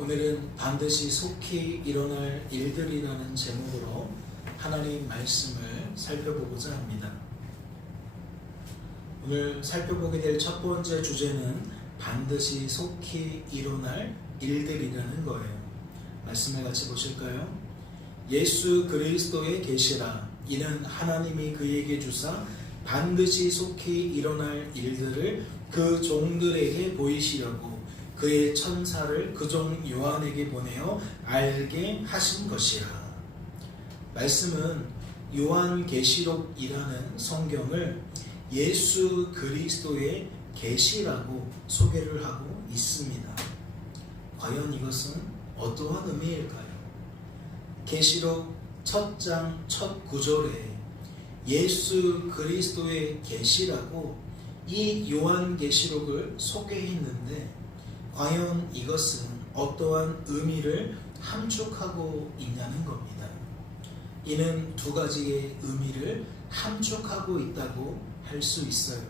오늘은 반드시 속히 일어날 일들이라는 제목으로 하나님 말씀을 살펴보고자 합니다. 오늘 살펴보게 될 첫 번째 주제는 반드시 속히 일어날 일들이라는 거예요. 말씀을 같이 보실까요? 예수 그리스도의 계시라. 이는 하나님이 그에게 주사 반드시 속히 일어날 일들을 그 종들에게 보이시려고 그의 천사를 그 종 요한에게 보내어 알게 하신 것이라. 말씀은 요한계시록이라는 성경을 예수 그리스도의 계시라고 소개를 하고 있습니다. 과연 이것은 어떠한 의미일까요? 계시록 첫 장 첫 구절에 예수 그리스도의 계시라고 이 요한계시록을 소개했는데 과연 이것은 어떠한 의미를 함축하고 있냐는 겁니다. 이는 두 가지의 의미를 함축하고 있다고 할 수 있어요.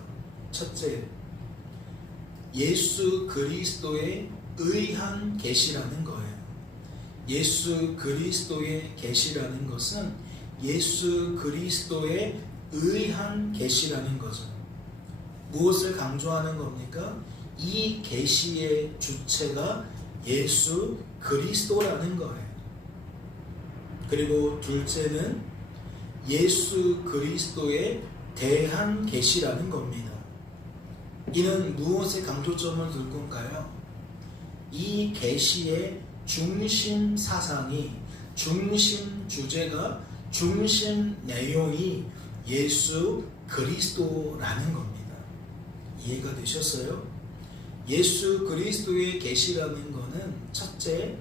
첫째, 예수 그리스도의 의한 계시라는 거예요. 예수 그리스도의 계시라는 것은 예수 그리스도의 의한 계시라는 거죠. 무엇을 강조하는 겁니까? 이 계시의 주체가 예수 그리스도라는 거예요. 그리고 둘째는 예수 그리스도에 대한 계시라는 겁니다. 이는 무엇에 강조점을 둘 건가요? 이 계시의 중심 사상이, 중심 주제가, 중심 내용이 예수 그리스도라는 겁니다. 이해가 되셨어요? 예수 그리스도의 계시라는 것은 첫째,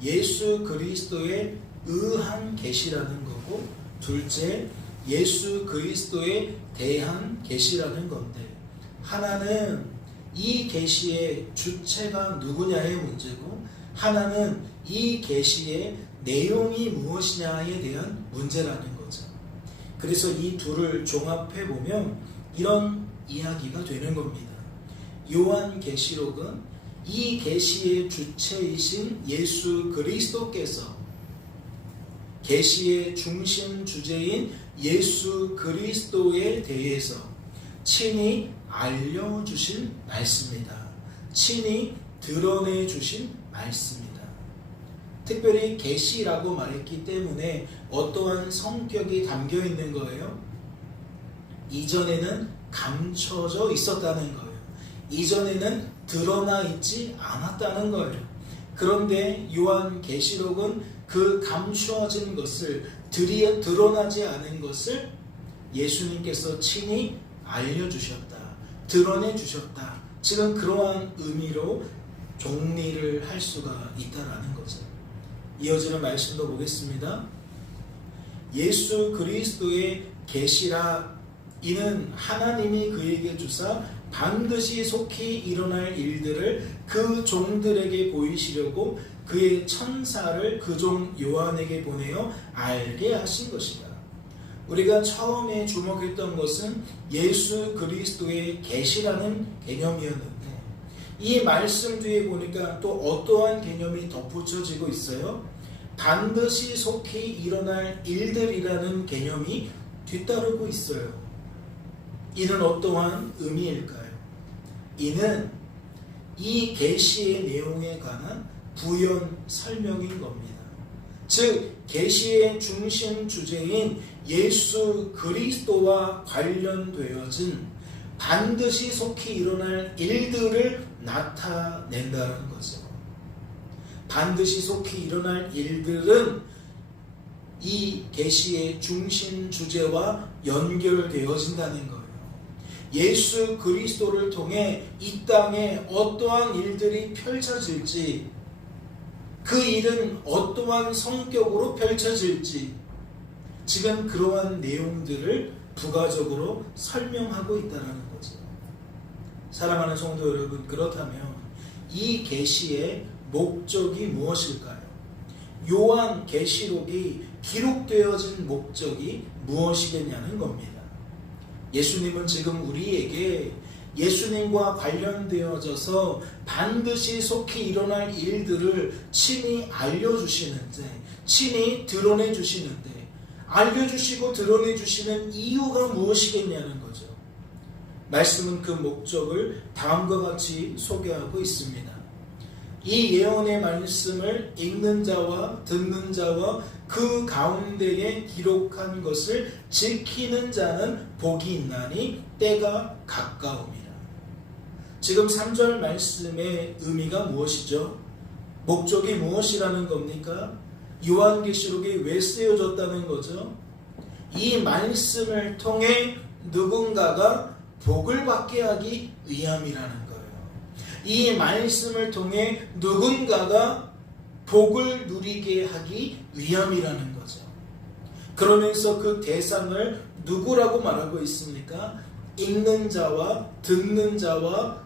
예수 그리스도의 의한 계시라는 거고, 둘째, 예수 그리스도에 대한 계시라는 건데, 하나는 이 계시의 주체가 누구냐의 문제고, 하나는 이 계시의 내용이 무엇이냐에 대한 문제라는 거죠. 그래서 이 둘을 종합해 보면 이런 이야기가 되는 겁니다. 요한계시록은 이 계시의 주체이신 예수 그리스도께서 계시의 중심 주제인 예수 그리스도에 대해서 친히 알려주신 말씀이다. 친히 드러내주신 말씀이다. 특별히 계시라고 말했기 때문에 어떠한 성격이 담겨 있는 거예요? 이전에는 감춰져 있었다는 거예요. 이전에는 드러나 있지 않았다는 거예요. 그런데 요한계시록은 그 감추어진 것을, 드러나지 않은 것을 예수님께서 친히 알려주셨다. 드러내주셨다. 지금 그러한 의미로 정리를 할 수가 있다라는 거죠. 이어지는 말씀도 보겠습니다. 예수 그리스도의 계시라. 이는 하나님이 그에게 주사 반드시 속히 일어날 일들을 그 종들에게 보이시려고 그의 천사를 그 종 요한에게 보내어 알게 하신 것이다. 우리가 처음에 주목했던 것은 예수 그리스도의 계시라는 개념이었는데, 이 말씀 뒤에 보니까 또 어떠한 개념이 덧붙여지고 있어요? 반드시 속히 일어날 일들이라는 개념이 뒤따르고 있어요. 이는 어떠한 의미일까요? 이는 이 계시의 내용에 관한 부연 설명인 겁니다. 즉 계시의 중심 주제인 예수 그리스도와 관련되어진 반드시 속히 일어날 일들을 나타낸다는 거죠. 반드시 속히 일어날 일들은 이 계시의 중심 주제와 연결되어진다는 거예요. 예수 그리스도를 통해 이 땅에 어떠한 일들이 펼쳐질지, 그 일은 어떠한 성격으로 펼쳐질지, 지금 그러한 내용들을 부가적으로 설명하고 있다는 거죠. 사랑하는 성도 여러분, 그렇다면 이 계시의 목적이 무엇일까요? 요한계시록이 기록되어진 목적이 무엇이겠냐는 겁니다. 예수님은 지금 우리에게 예수님과 관련되어져서 반드시 속히 일어날 일들을 친히 알려주시는데, 친히 드러내주시는데, 알려주시고 드러내주시는 이유가 무엇이겠냐는 거죠. 말씀은 그 목적을 다음과 같이 소개하고 있습니다. 이 예언의 말씀을 읽는 자와 듣는 자와 그 가운데에 기록한 것을 지키는 자는 복이 있나니 때가 가까움이라. 지금 3절 말씀의 의미가 무엇이죠? 목적이 무엇이라는 겁니까? 요한계시록이 왜 쓰여졌다는 거죠? 이 말씀을 통해 누군가가 복을 받게 하기 위함이라는 거예요. 이 말씀을 통해 누군가가 복을 누리게 하기 위함이라는 거죠. 그러면서 그 대상을 누구라고 말하고 있습니까? 읽는 자와 듣는 자와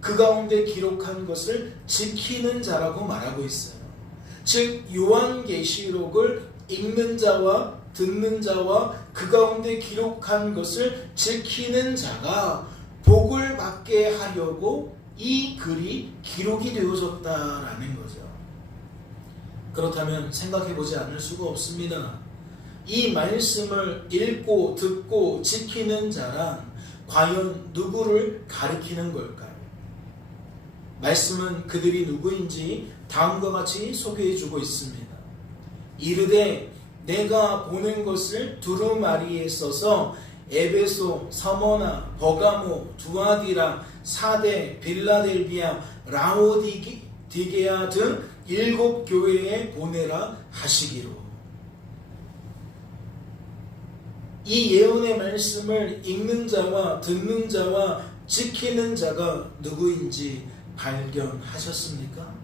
그 가운데 기록한 것을 지키는 자라고 말하고 있어요. 즉 요한계시록을 읽는 자와 듣는 자와 그 가운데 기록한 것을 지키는 자가 복을 받게 하려고 이 글이 기록이 되어졌다라는 거죠. 그렇다면 생각해보지 않을 수가 없습니다. 이 말씀을 읽고 듣고 지키는 자란 과연 누구를 가리키는 걸까요? 말씀은 그들이 누구인지 다음과 같이 소개해주고 있습니다. 이르되 내가 보는 것을 두루마리에 써서 에베소, 서머나, 버가모, 두아디라, 사데, 빌라델비아, 라오디게아 등 7 교회에 보내라 하시기로. 이 예언의 말씀을 읽는 자와 듣는 자와 지키는 자가 누구인지 발견하셨습니까?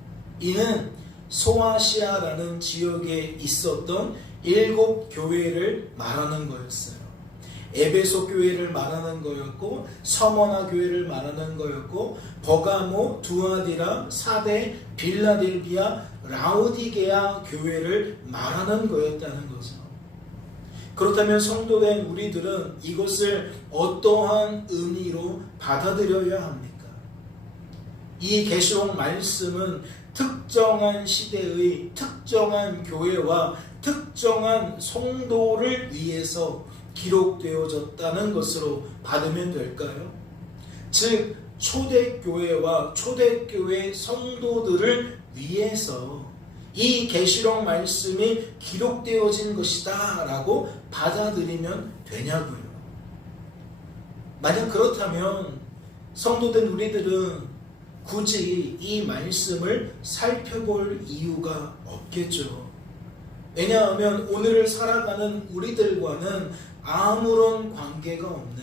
이는 소아시아라는 지역에 있었던 7 교회를 말하는 거였어요. 에베소 교회를 말하는 거였고, 서머나 교회를 말하는 거였고, 버가모, 두아디라, 사데, 빌라델비아, 라오디게아 교회를 말하는 거였다는 거죠. 그렇다면 성도된 우리들은 이것을 어떠한 의미로 받아들여야 합니까? 이 계시록 말씀은 특정한 시대의 특정한 교회와 특정한 성도를 위해서 기록되어졌다는 것으로 받으면 될까요? 즉 초대교회와 초대교회 성도들을 위해서 이 계시록 말씀이 기록되어진 것이다 라고 받아들이면 되냐고요. 만약 그렇다면 성도된 우리들은 굳이 이 말씀을 살펴볼 이유가 없겠죠. 왜냐하면 오늘을 살아가는 우리들과는 아무런 관계가 없는,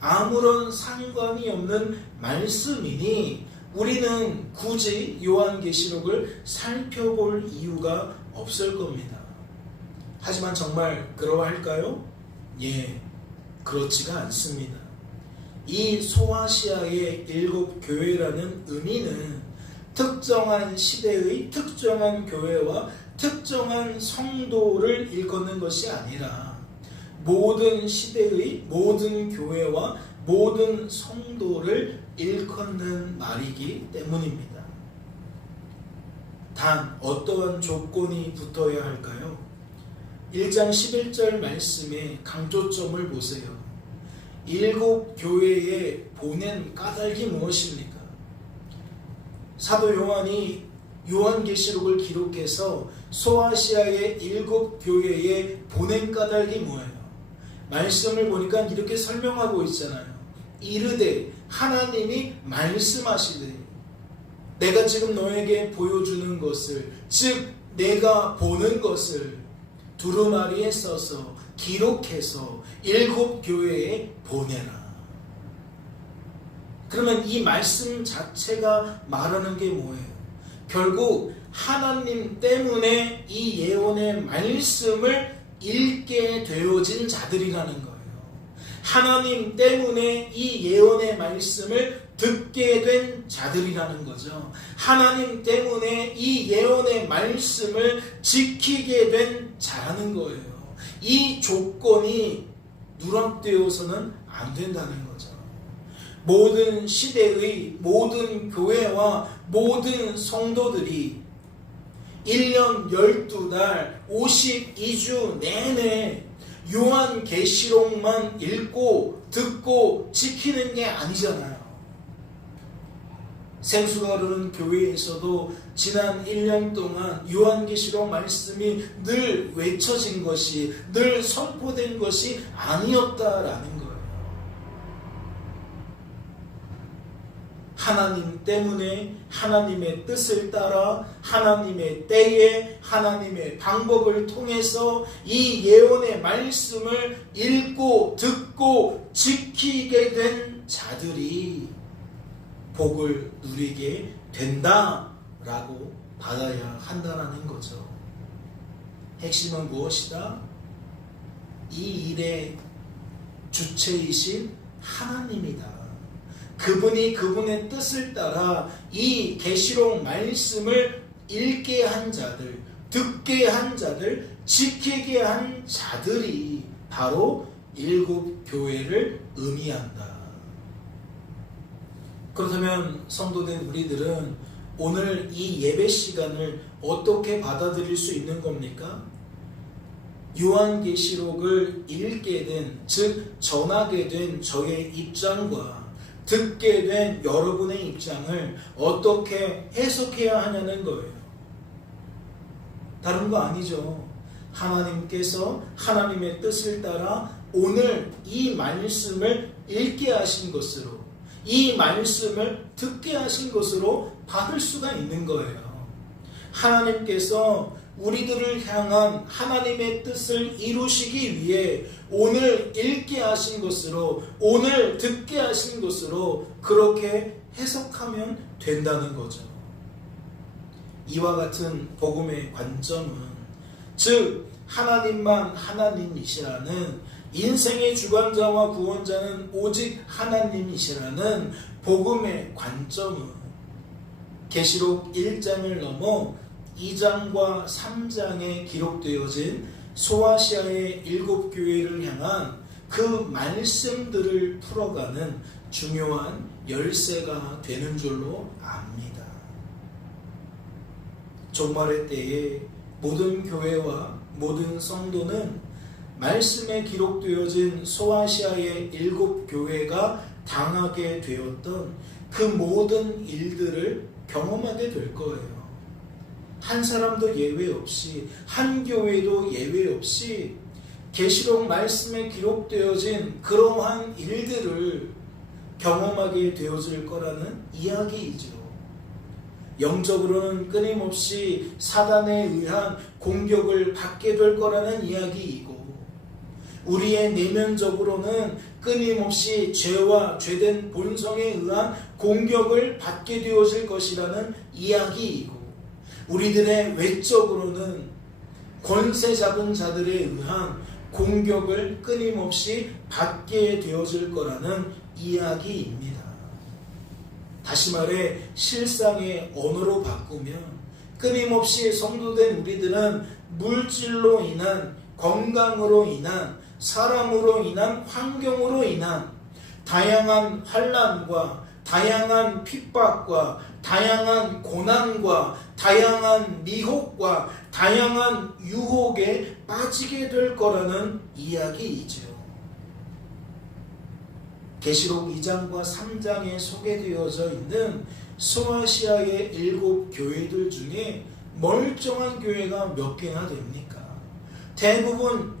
아무런 상관이 없는 말씀이니 우리는 굳이 요한계시록을 살펴볼 이유가 없을 겁니다. 하지만 정말 그러할까요? 예, 그렇지가 않습니다. 이 소아시아의 7 교회라는 의미는 특정한 시대의 특정한 교회와 특정한 성도를 일컫는 것이 아니라 모든 시대의 모든 교회와 모든 성도를 일컫는 말이기 때문입니다. 단 어떠한 조건이 붙어야 할까요? 1장 11절 말씀의 강조점을 보세요. 7 교회에 보낸 까닭이 무엇입니까? 사도 요한이 요한계시록을 기록해서 소아시아의 7 교회에 보낸 까닭이 뭐예요? 말씀을 보니까 이렇게 설명하고 있잖아요. 이르되 하나님이 말씀하시되 내가 지금 너에게 보여주는 것을, 즉 내가 보는 것을 두루마리에 써서 기록해서 7 교회에 보내라. 그러면 이 말씀 자체가 말하는 게 뭐예요? 결국 하나님 때문에 이 예언의 말씀을 읽게 되어진 자들이라는 거예요. 하나님 때문에 이 예언의 말씀을 듣게 된 자들이라는 거죠. 하나님 때문에 이 예언의 말씀을 지키게 된 자라는 거예요. 이 조건이 누락되어서는 안 된다는 거죠. 모든 시대의 모든 교회와 모든 성도들이 1년 12달 52주 내내 요한계시록만 읽고 듣고 지키는 게 아니잖아요. 생수가 흐르는 교회에서도 지난 1년 동안 요한계시록 말씀이 늘 외쳐진 것이, 늘 선포된 것이 아니었다라는 거예요. 하나님 때문에 하나님의 뜻을 따라 하나님의 때에 하나님의 방법을 통해서 이 예언의 말씀을 읽고 듣고 지키게 된 자들이 복을 누리게 된다라고 받아야 한다는 거죠. 핵심은 무엇이다? 이 일의 주체이신 하나님이다. 그분이 그분의 뜻을 따라 이 계시록 말씀을 읽게 한 자들, 듣게 한 자들, 지키게 한 자들이 바로 일곱 교회를 의미한다. 그렇다면 성도된 우리들은 오늘 이 예배 시간을 어떻게 받아들일 수 있는 겁니까? 요한계시록을 읽게 된, 즉 전하게 된 저의 입장과 듣게 된 여러분의 입장을 어떻게 해석해야 하냐는 거예요. 다른 거 아니죠. 하나님께서 하나님의 뜻을 따라 오늘 이 말씀을 읽게 하신 것으로, 이 말씀을 듣게 하신 것으로 받을 수가 있는 거예요. 하나님께서 우리들을 향한 하나님의 뜻을 이루시기 위해 오늘 읽게 하신 것으로, 오늘 듣게 하신 것으로 그렇게 해석하면 된다는 거죠. 이와 같은 복음의 관점은, 즉 하나님만 하나님이시라는, 인생의 주관자와 구원자는 오직 하나님이시라는 복음의 관점은 계시록 1장을 넘어 2장과 3장에 기록되어진 소아시아의 7교회를 향한 그 말씀들을 풀어가는 중요한 열쇠가 되는 줄로 압니다. 종말의 때에 모든 교회와 모든 성도는 말씀에 기록되어진 소아시아의 7교회가 당하게 되었던 그 모든 일들을 경험하게 될 거예요. 한 사람도 예외 없이, 한 교회도 예외 없이 계시록 말씀에 기록되어진 그러한 일들을 경험하게 되어질 거라는 이야기이죠. 영적으로는 끊임없이 사단에 의한 공격을 받게 될 거라는 이야기이고, 우리의 내면적으로는 끊임없이 죄와 죄된 본성에 의한 공격을 받게 되어질 것이라는 이야기이고, 우리들의 외적으로는 권세 잡은 자들에 의한 공격을 끊임없이 받게 되어질 거라는 이야기입니다. 다시 말해 실상의 언어로 바꾸면 끊임없이 성도된 우리들은 물질로 인한, 건강으로 인한, 사람으로 인한, 환경으로 인한 다양한 환난과 다양한 핍박과 다양한 고난과 다양한 미혹과 다양한 유혹에 빠지게 될 거라는 이야기이죠. 계시록 2장과 3장에 소개되어져 있는 소아시아의 7교회들 중에 멀쩡한 교회가 몇 개나 됩니까? 대부분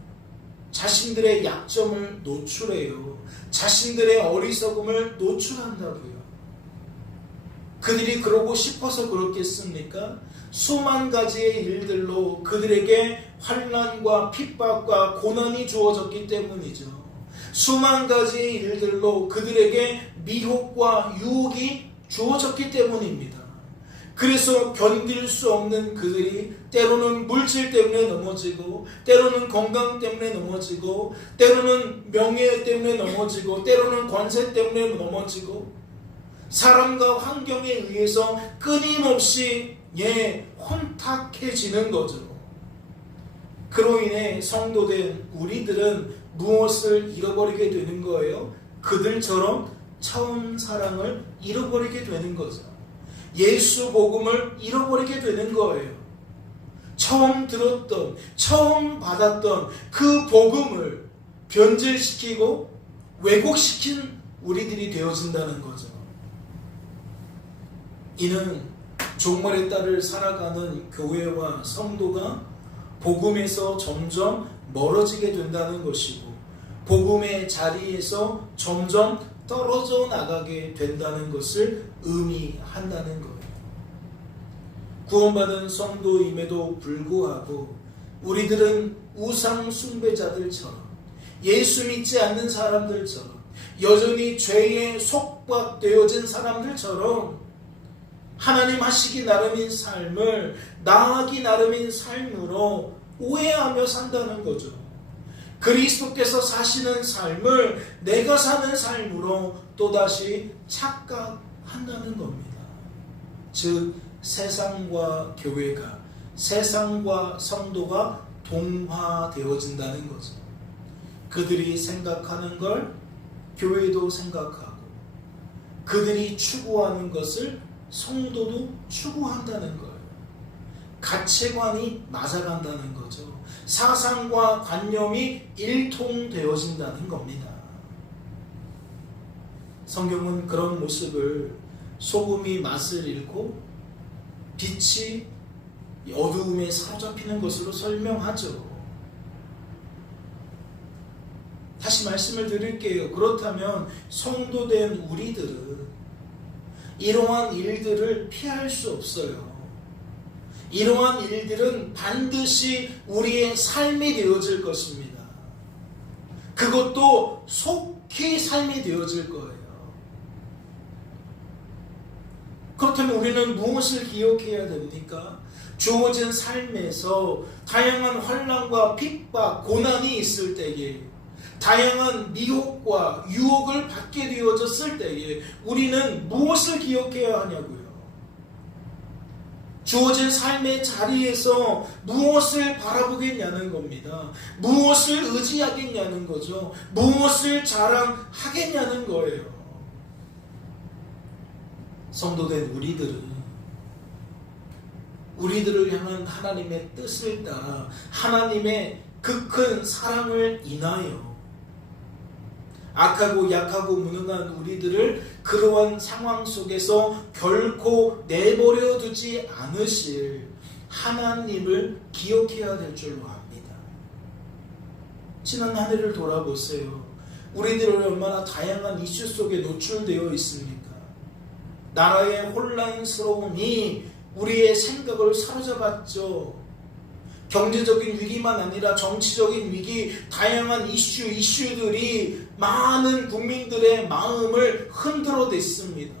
자신들의 약점을 노출해요. 자신들의 어리석음을 노출한다고요. 그들이 그러고 싶어서 그렇겠습니까? 수만 가지의 일들로 그들에게 환난과 핍박과 고난이 주어졌기 때문이죠. 수만 가지의 일들로 그들에게 미혹과 유혹이 주어졌기 때문입니다. 그래서 견딜 수 없는 그들이 때로는 물질 때문에 넘어지고, 때로는 건강 때문에 넘어지고, 때로는 명예 때문에 넘어지고, 때로는 권세 때문에 넘어지고, 사람과 환경에 의해서 끊임없이 혼탁해지는 거죠. 그로 인해 성도된 우리들은 무엇을 잃어버리게 되는 거예요? 그들처럼 처음 사랑을 잃어버리게 되는 거죠. 예수 복음을 잃어버리게 되는 거예요. 처음 들었던, 처음 받았던 그 복음을 변질시키고 왜곡시킨 우리들이 되어진다는 거죠. 이는 종말의 딸을 살아가는 교회와 성도가 복음에서 점점 멀어지게 된다는 것이고, 복음의 자리에서 점점 떨어져 나가게 된다는 것을 의미한다는 거예요. 구원받은 성도임에도 불구하고 우리들은 우상 숭배자들처럼, 예수 믿지 않는 사람들처럼, 여전히 죄에 속박되어진 사람들처럼 하나님 하시기 나름인 삶을 나아가기 나름인 삶으로 오해하며 산다는 거죠. 그리스도께서 사시는 삶을 내가 사는 삶으로 또다시 착각한다는 겁니다. 즉 세상과 교회가, 세상과 성도가 동화되어진다는 거죠. 그들이 생각하는 걸 교회도 생각하고, 그들이 추구하는 것을 성도도 추구한다는 거예요. 가치관이 맞아간다는 거죠. 사상과 관념이 일통되어진다는 겁니다. 성경은 그런 모습을 소금이 맛을 잃고 빛이 어두움에 사로잡히는 것으로 설명하죠. 다시 말씀을 드릴게요. 그렇다면 성도된 우리들은 이러한 일들을 피할 수 없어요. 이러한 일들은 반드시 우리의 삶이 되어질 것입니다. 그것도 속히 삶이 되어질 거예요. 그렇다면 우리는 무엇을 기억해야 됩니까? 주어진 삶에서 다양한 환난과 핍박, 고난이 있을 때에, 다양한 미혹과 유혹을 받게 되어졌을 때에 우리는 무엇을 기억해야 하냐고요. 주어진 삶의 자리에서 무엇을 바라보겠냐는 겁니다. 무엇을 의지하겠냐는 거죠. 무엇을 자랑하겠냐는 거예요. 성도된 우리들을 향한 하나님의 뜻을 따라 하나님의 그 큰 사랑을 인하여 악하고 약하고 무능한 우리들을 그러한 상황 속에서 결코 내버려 두지 않으실 하나님을 기억해야 될 줄로 압니다. 지난 한 해를 돌아보세요. 우리들은 얼마나 다양한 이슈 속에 노출되어 있습니까? 나라의 혼란스러움이 우리의 생각을 사로잡았죠. 경제적인 위기만 아니라 정치적인 위기, 다양한 이슈들이 많은 국민들의 마음을 흔들어 댔습니다.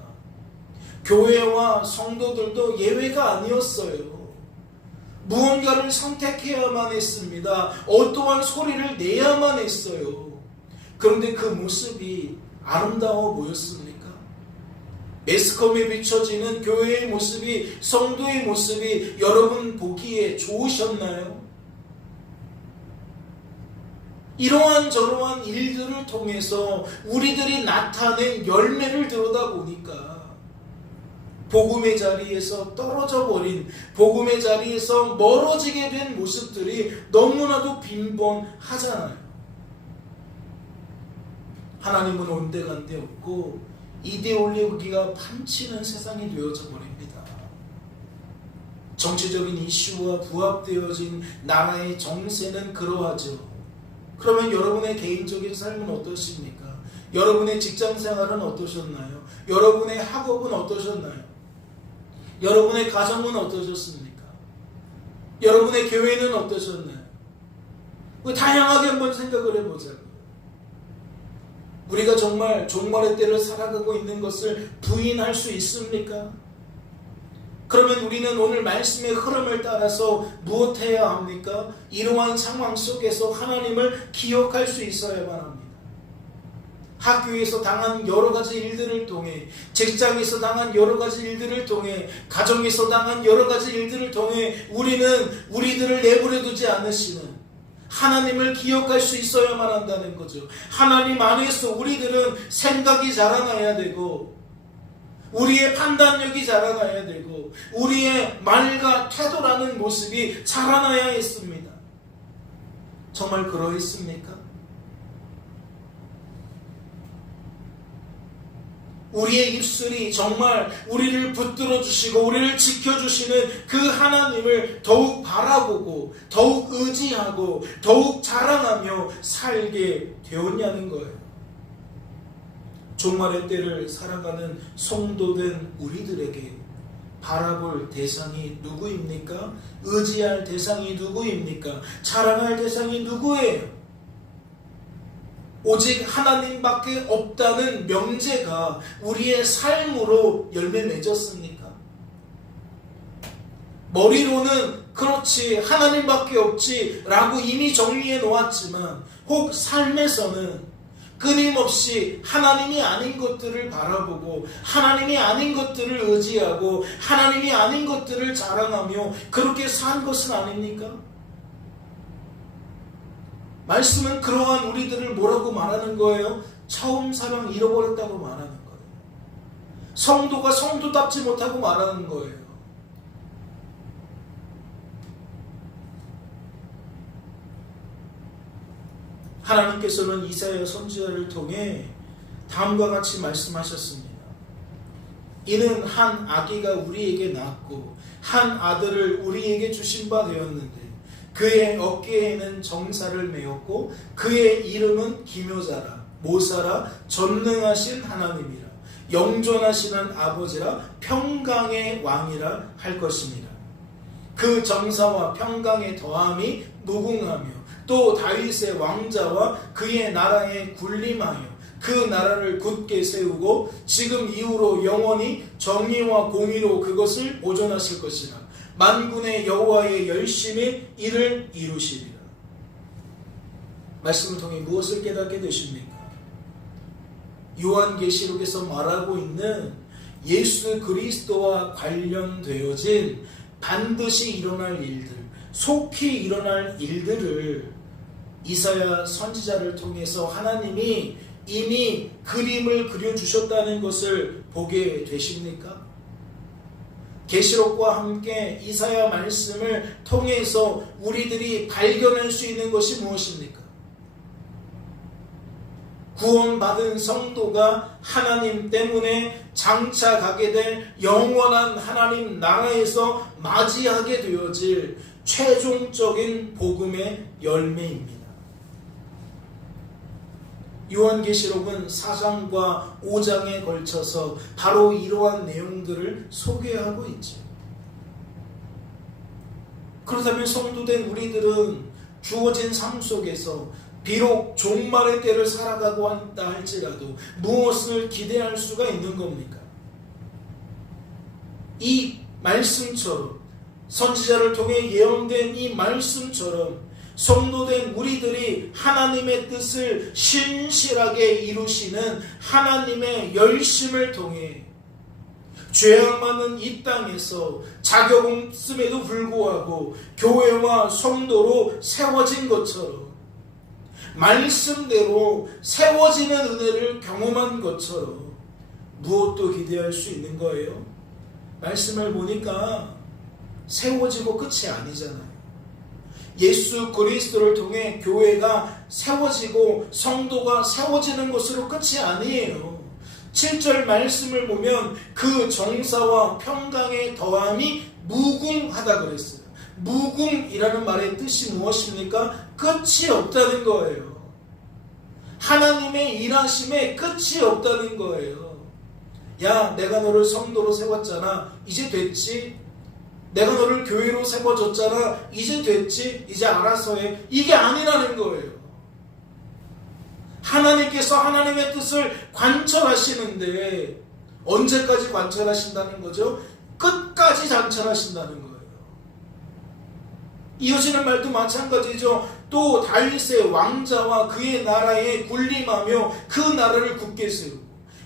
교회와 성도들도 예외가 아니었어요. 무언가를 선택해야만 했습니다. 어떠한 소리를 내야만 했어요. 그런데 그 모습이 아름다워 보였습니까? 매스컴에 비춰지는 교회의 모습이, 성도의 모습이 여러분 보기에 좋으셨나요? 이러한 저러한 일들을 통해서 우리들이 나타낸 열매를 들여다보니까 복음의 자리에서 떨어져 버린, 복음의 자리에서 멀어지게 된 모습들이 너무나도 빈번하잖아요. 하나님은 온데간데 없고 이데올로기가 판치는 세상이 되어져 버립니다. 정치적인 이슈와 부합되어진 나라의 정세는 그러하죠. 그러면 여러분의 개인적인 삶은 어떠십니까? 여러분의 직장생활은 어떠셨나요? 여러분의 학업은 어떠셨나요? 여러분의 가정은 어떠셨습니까? 여러분의 교회는 어떠셨나요? 다양하게 한번 생각을 해보자고요. 우리가 정말 종말의 때를 살아가고 있는 것을 부인할 수 있습니까? 그러면 우리는 오늘 말씀의 흐름을 따라서 무엇해야 합니까? 이러한 상황 속에서 하나님을 기억할 수 있어야만 합니다. 학교에서 당한 여러 가지 일들을 통해, 직장에서 당한 여러 가지 일들을 통해, 가정에서 당한 여러 가지 일들을 통해 우리는 우리들을 내버려 두지 않으시는 하나님을 기억할 수 있어야만 한다는 거죠. 하나님 안에서 우리들은 생각이 자라나야 되고, 우리의 판단력이 자라나야 되고, 우리의 말과 태도라는 모습이 자라나야 했습니다. 정말 그러했습니까? 우리의 입술이 정말 우리를 붙들어 주시고 우리를 지켜주시는 그 하나님을 더욱 바라보고 더욱 의지하고 더욱 자랑하며 살게 되었냐는 거예요. 종말의 때를 살아가는 성도된 우리들에게 바라볼 대상이 누구입니까? 의지할 대상이 누구입니까? 자랑할 대상이 누구예요? 오직 하나님밖에 없다는 명제가 우리의 삶으로 열매 맺었습니까? 머리로는 그렇지 하나님밖에 없지 라고 이미 정리해 놓았지만 혹 삶에서는 끊임없이 하나님이 아닌 것들을 바라보고 하나님이 아닌 것들을 의지하고 하나님이 아닌 것들을 자랑하며 그렇게 산 것은 아닙니까? 말씀은 그러한 우리들을 뭐라고 말하는 거예요? 처음 사랑 잃어버렸다고 말하는 거예요. 성도가 성도답지 못하고 말하는 거예요. 하나님께서는 이사야 선지자를 통해 다음과 같이 말씀하셨습니다. 이는 한 아기가 우리에게 낳았고 한 아들을 우리에게 주신 바 되었는데 그의 어깨에는 정사를 메었고 그의 이름은 기묘자라 모사라 전능하신 하나님이라 영존하시는 아버지라 평강의 왕이라 할 것입니다. 그 정사와 평강의 더함이 무궁하며 또 다윗의 왕자와 그의 나라에 군림하여 그 나라를 굳게 세우고 지금 이후로 영원히 정의와 공의로 그것을 보존하실 것이라. 만군의 여호와의 열심히 이를 이루시리라. 말씀을 통해 무엇을 깨닫게 되십니까? 요한계시록에서 말하고 있는 예수 그리스도와 관련되어진 반드시 일어날 일들, 속히 일어날 일들을 이사야 선지자를 통해서 하나님이 이미 그림을 그려주셨다는 것을 보게 되십니까? 계시록과 함께 이사야 말씀을 통해서 우리들이 발견할 수 있는 것이 무엇입니까? 구원받은 성도가 하나님 때문에 장차 가게 될 영원한 하나님 나라에서 맞이하게 되어질 최종적인 복음의 열매입니다. 요한계시록은 4장과 5장에 걸쳐서 바로 이러한 내용들을 소개하고 있죠. 그렇다면 성도된 우리들은 주어진 삶 속에서 비록 종말의 때를 살아가고 있다 할지라도 무엇을 기대할 수가 있는 겁니까? 이 말씀처럼 선지자를 통해 예언된 이 말씀처럼 성도된 우리들이 하나님의 뜻을 신실하게 이루시는 하나님의 열심을 통해 죄악 많은 이 땅에서 자격 없음에도 불구하고 교회와 성도로 세워진 것처럼 말씀대로 세워지는 은혜를 경험한 것처럼 무엇도 기대할 수 있는 거예요? 말씀을 보니까 세워지고 끝이 아니잖아요. 예수 그리스도를 통해 교회가 세워지고 성도가 세워지는 것으로 끝이 아니에요. 7절 말씀을 보면 그 정사와 평강의 더함이 무궁하다 그랬어요. 무궁이라는 말의 뜻이 무엇입니까? 끝이 없다는 거예요. 하나님의 일하심에 끝이 없다는 거예요. 야, 내가 너를 성도로 세웠잖아. 이제 됐지? 내가 너를 교회로 세워줬잖아. 이제 됐지? 이제 알아서 해. 이게 아니라는 거예요. 하나님께서 하나님의 뜻을 관철하시는데 언제까지 관철하신다는 거죠? 끝까지 관철하신다는 거예요. 이어지는 말도 마찬가지죠. 또 다윗의 왕자와 그의 나라에 군림하며 그 나라를 굳게 세우고,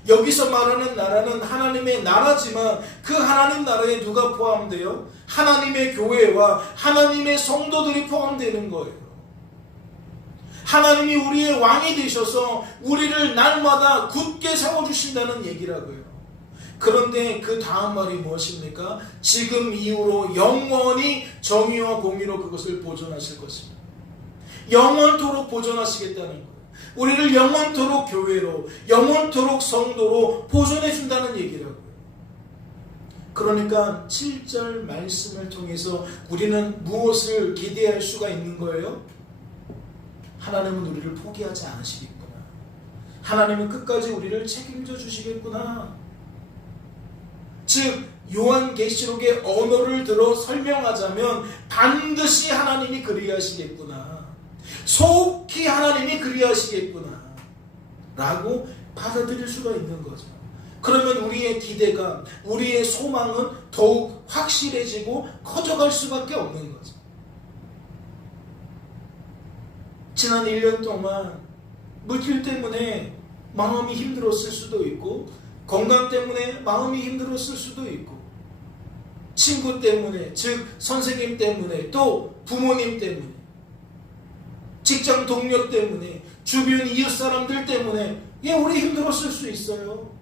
여기서 말하는 나라는 하나님의 나라지만 그 하나님 나라에 누가 포함돼요? 하나님의 교회와 하나님의 성도들이 포함되는 거예요. 하나님이 우리의 왕이 되셔서 우리를 날마다 굳게 세워주신다는 얘기라고요. 그런데 그 다음 말이 무엇입니까? 지금 이후로 영원히 정의와 공의로 그것을 보존하실 것입니다. 영원토록 보존하시겠다는 거예요. 우리를 영원토록 교회로, 영원토록 성도로 보존해 준다는 얘기라고요. 그러니까 7절 말씀을 통해서 우리는 무엇을 기대할 수가 있는 거예요? 하나님은 우리를 포기하지 않으시겠구나. 하나님은 끝까지 우리를 책임져 주시겠구나. 즉 요한계시록의 언어를 들어 설명하자면 반드시 하나님이 그리하시겠구나. 속히 하나님이 그리하시겠구나 라고 받아들일 수가 있는 거죠. 그러면 우리의 기대가, 우리의 소망은 더욱 확실해지고 커져갈 수밖에 없는 거죠. 지난 1년 동안 물질 때문에 마음이 힘들었을 수도 있고, 건강 때문에 마음이 힘들었을 수도 있고, 친구 때문에, 즉 선생님 때문에, 또 부모님 때문에, 직장 동료 때문에, 주변 이웃 사람들 때문에 우리 힘들었을 수 있어요.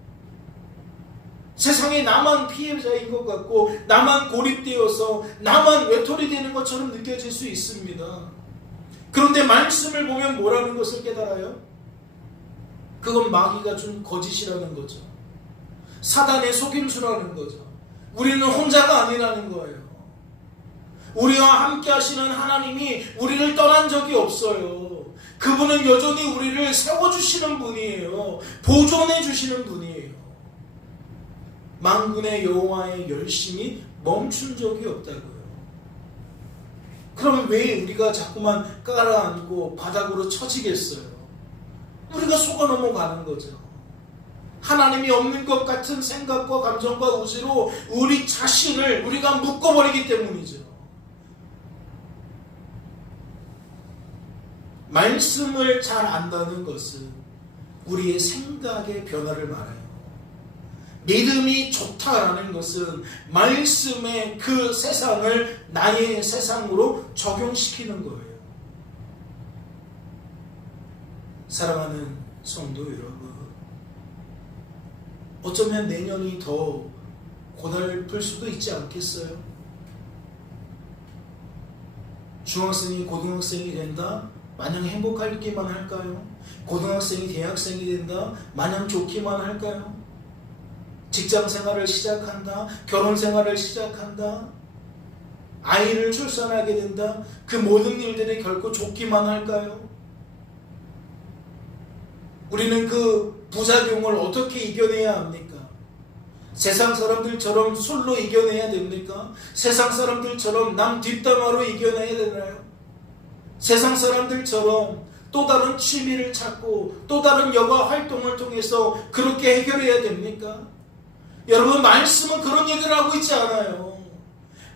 세상에 나만 피해자인 것 같고, 나만 고립되어서 나만 외톨이 되는 것처럼 느껴질 수 있습니다. 그런데 말씀을 보면 뭐라는 것을 깨달아요? 그건 마귀가 준 거짓이라는 거죠. 사단의 속임수라는 거죠. 우리는 혼자가 아니라는 거예요. 우리와 함께 하시는 하나님이 우리를 떠난 적이 없어요. 그분은 여전히 우리를 세워주시는 분이에요. 보존해 주시는 분이에요. 만군의 여호와의 열심이 멈춘 적이 없다고요. 그러면 왜 우리가 자꾸만 깔아앉고 바닥으로 처지겠어요? 우리가 속아 넘어가는 거죠. 하나님이 없는 것 같은 생각과 감정과 의지로 우리 자신을 우리가 묶어버리기 때문이죠. 말씀을 잘 안다는 것은 우리의 생각의 변화를 말해요. 믿음이 좋다라는 것은 말씀의 그 세상을 나의 세상으로 적용시키는 거예요. 사랑하는 성도 여러분, 어쩌면 내년이 더 고달플 수도 있지 않겠어요? 중학생이 고등학생이 된다? 마냥 행복하기만 할까요? 고등학생이 대학생이 된다? 마냥 좋기만 할까요? 직장 생활을 시작한다? 결혼 생활을 시작한다? 아이를 출산하게 된다? 그 모든 일들이 결코 좋기만 할까요? 우리는 그 부작용을 어떻게 이겨내야 합니까? 세상 사람들처럼 술로 이겨내야 됩니까? 세상 사람들처럼 남 뒷담화로 이겨내야 되나요? 세상 사람들처럼 또 다른 취미를 찾고 또 다른 여가 활동을 통해서 그렇게 해결해야 됩니까? 여러분, 말씀은 그런 얘기를 하고 있지 않아요.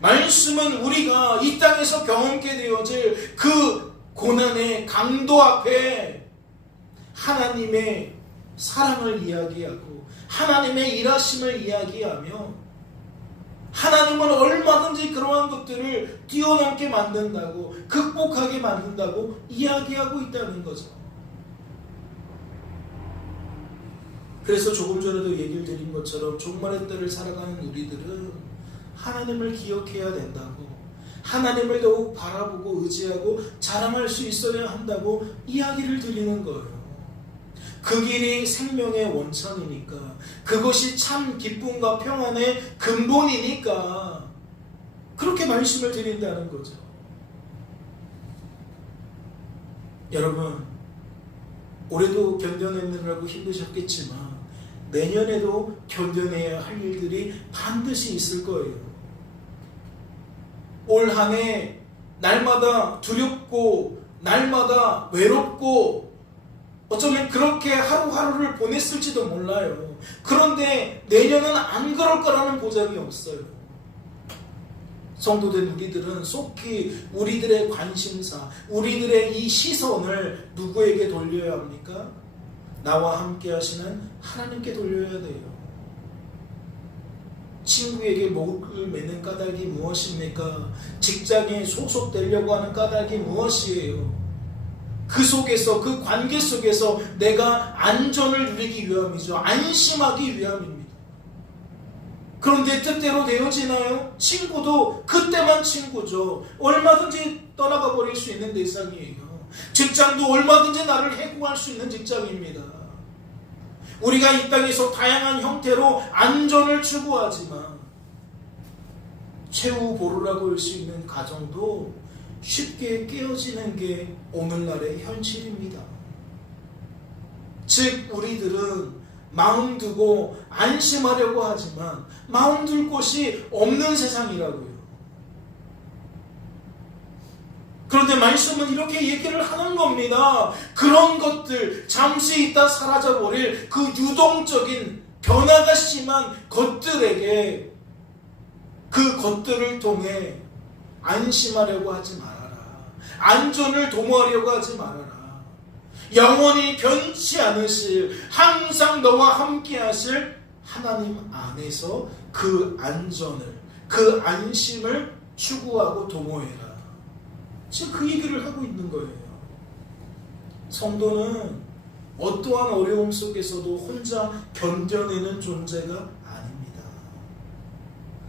말씀은 우리가 이 땅에서 경험케 되어질 그 고난의 강도 앞에 하나님의 사랑을 이야기하고 하나님의 일하심을 이야기하며 하나님은 얼마든지 그러한 것들을 뛰어넘게 만든다고, 극복하게 만든다고 이야기하고 있다는 거죠. 그래서 조금 전에도 얘기를 드린 것처럼 종말의 때를 살아가는 우리들은 하나님을 기억해야 된다고, 하나님을 더욱 바라보고 의지하고 자랑할 수 있어야 한다고 이야기를 드리는 거예요. 그 길이 생명의 원천이니까, 그것이 참 기쁨과 평안의 근본이니까 그렇게 말씀을 드린다는 거죠. 여러분, 올해도 견뎌내느라고 힘드셨겠지만 내년에도 견뎌내야 할 일들이 반드시 있을 거예요. 올 한 해 날마다 두렵고 날마다 외롭고 어쩌면 그렇게 하루하루를 보냈을지도 몰라요. 그런데 내년은 안 그럴 거라는 보장이 없어요. 성도된 우리들은 속히 우리들의 관심사, 우리들의 이 시선을 누구에게 돌려야 합니까? 나와 함께 하시는 하나님께 돌려야 돼요. 친구에게 목을 매는 까닭이 무엇입니까? 직장에 소속되려고 하는 까닭이 무엇이에요? 그 속에서, 그 관계 속에서 내가 안전을 누리기 위함이죠. 안심하기 위함입니다. 그런데 뜻대로 되어지나요? 친구도 그때만 친구죠. 얼마든지 떠나가 버릴 수 있는 대상이에요. 직장도 얼마든지 나를 해고할 수 있는 직장입니다. 우리가 이 땅에서 다양한 형태로 안전을 추구하지만 최후 보루라고 할 수 있는 가정도 쉽게 깨어지는 게 오늘날의 현실입니다. 즉 우리들은 마음 두고 안심하려고 하지만 마음 둘 곳이 없는 세상이라고요. 그런데 말씀은 이렇게 얘기를 하는 겁니다. 그런 것들, 잠시 있다 사라져버릴 그 유동적인 변화가 심한 것들에게 그 것들을 통해 안심하려고 하지 말아라. 안전을 도모하려고 하지 말아라. 영원히 변치 않으실, 항상 너와 함께 하실 하나님 안에서 그 안전을, 그 안심을 추구하고 도모해라. 지금 그 얘기를 하고 있는 거예요. 성도는 어떠한 어려움 속에서도 혼자 견뎌내는 존재가 아닙니다.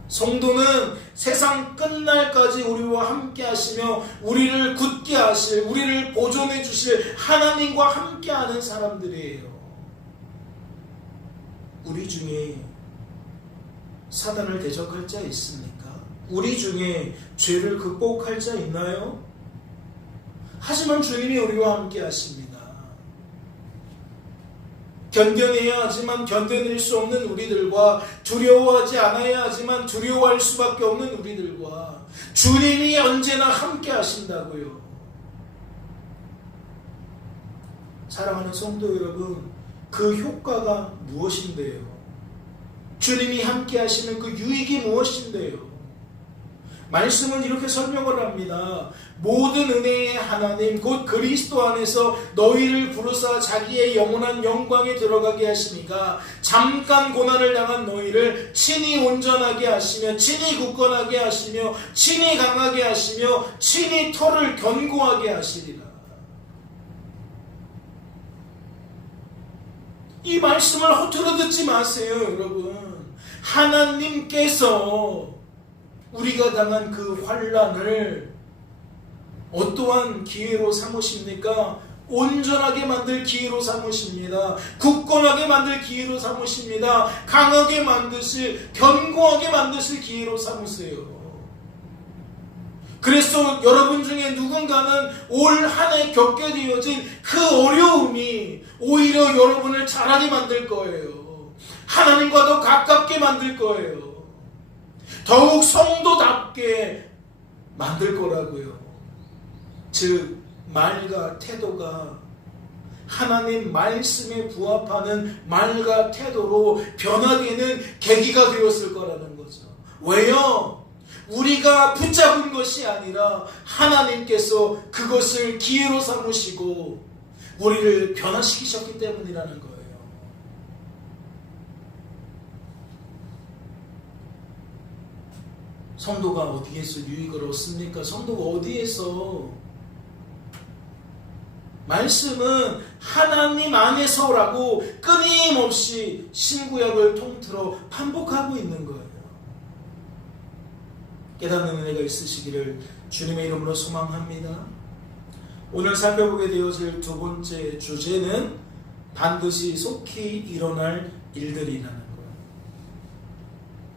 성도는 세상 끝날까지 우리와 함께 하시며 우리를 굳게 하실, 우리를 보존해 주실 하나님과 함께 하는 사람들이에요. 우리 중에 사단을 대적할 자 있습니까? 우리 중에 죄를 극복할 자 있나요? 하지만 주님이 우리와 함께 하십니다. 견뎌내야 하지만 견뎌낼 수 없는 우리들과, 두려워하지 않아야 하지만 두려워할 수밖에 없는 우리들과 주님이 언제나 함께 하신다고요. 사랑하는 성도 여러분, 그 효과가 무엇인데요? 주님이 함께 하시는 그 유익이 무엇인데요? 말씀은 이렇게 설명을 합니다. 모든 은혜의 하나님 곧 그리스도 안에서 너희를 부르사 자기의 영원한 영광에 들어가게 하시니까 잠깐 고난을 당한 너희를 친히 온전하게 하시며 친히 굳건하게 하시며 친히 강하게 하시며 친히 터를 견고하게 하시리라. 이 말씀을 허투루 듣지 마세요, 여러분. 하나님께서 우리가 당한 그 환난을 어떠한 기회로 삼으십니까? 온전하게 만들 기회로 삼으십니다. 굳건하게 만들 기회로 삼으십니다. 강하게 만드실, 견고하게 만드실 기회로 삼으세요. 그래서 여러분 중에 누군가는 올 한 해 겪게 되어진 그 어려움이 오히려 여러분을 잘하게 만들 거예요. 하나님과 더 가깝게 만들 거예요. 더욱 성도답게 만들 거라고요. 즉 말과 태도가 하나님 말씀에 부합하는 말과 태도로 변화되는 계기가 되었을 거라는 거죠. 왜요? 우리가 붙잡은 것이 아니라 하나님께서 그것을 기회로 삼으시고 우리를 변화시키셨기 때문이라는 거예요. 성도가 어디에서 유익을 얻습니까? 성도가 어디에서? 말씀은 하나님 안에서라고 끊임없이 신구약을 통틀어 반복하고 있는 거예요. 깨닫는 은혜가 있으시기를 주님의 이름으로 소망합니다. 오늘 살펴보게 되어질 두 번째 주제는 반드시 속히 일어날 일들이라는 거예요.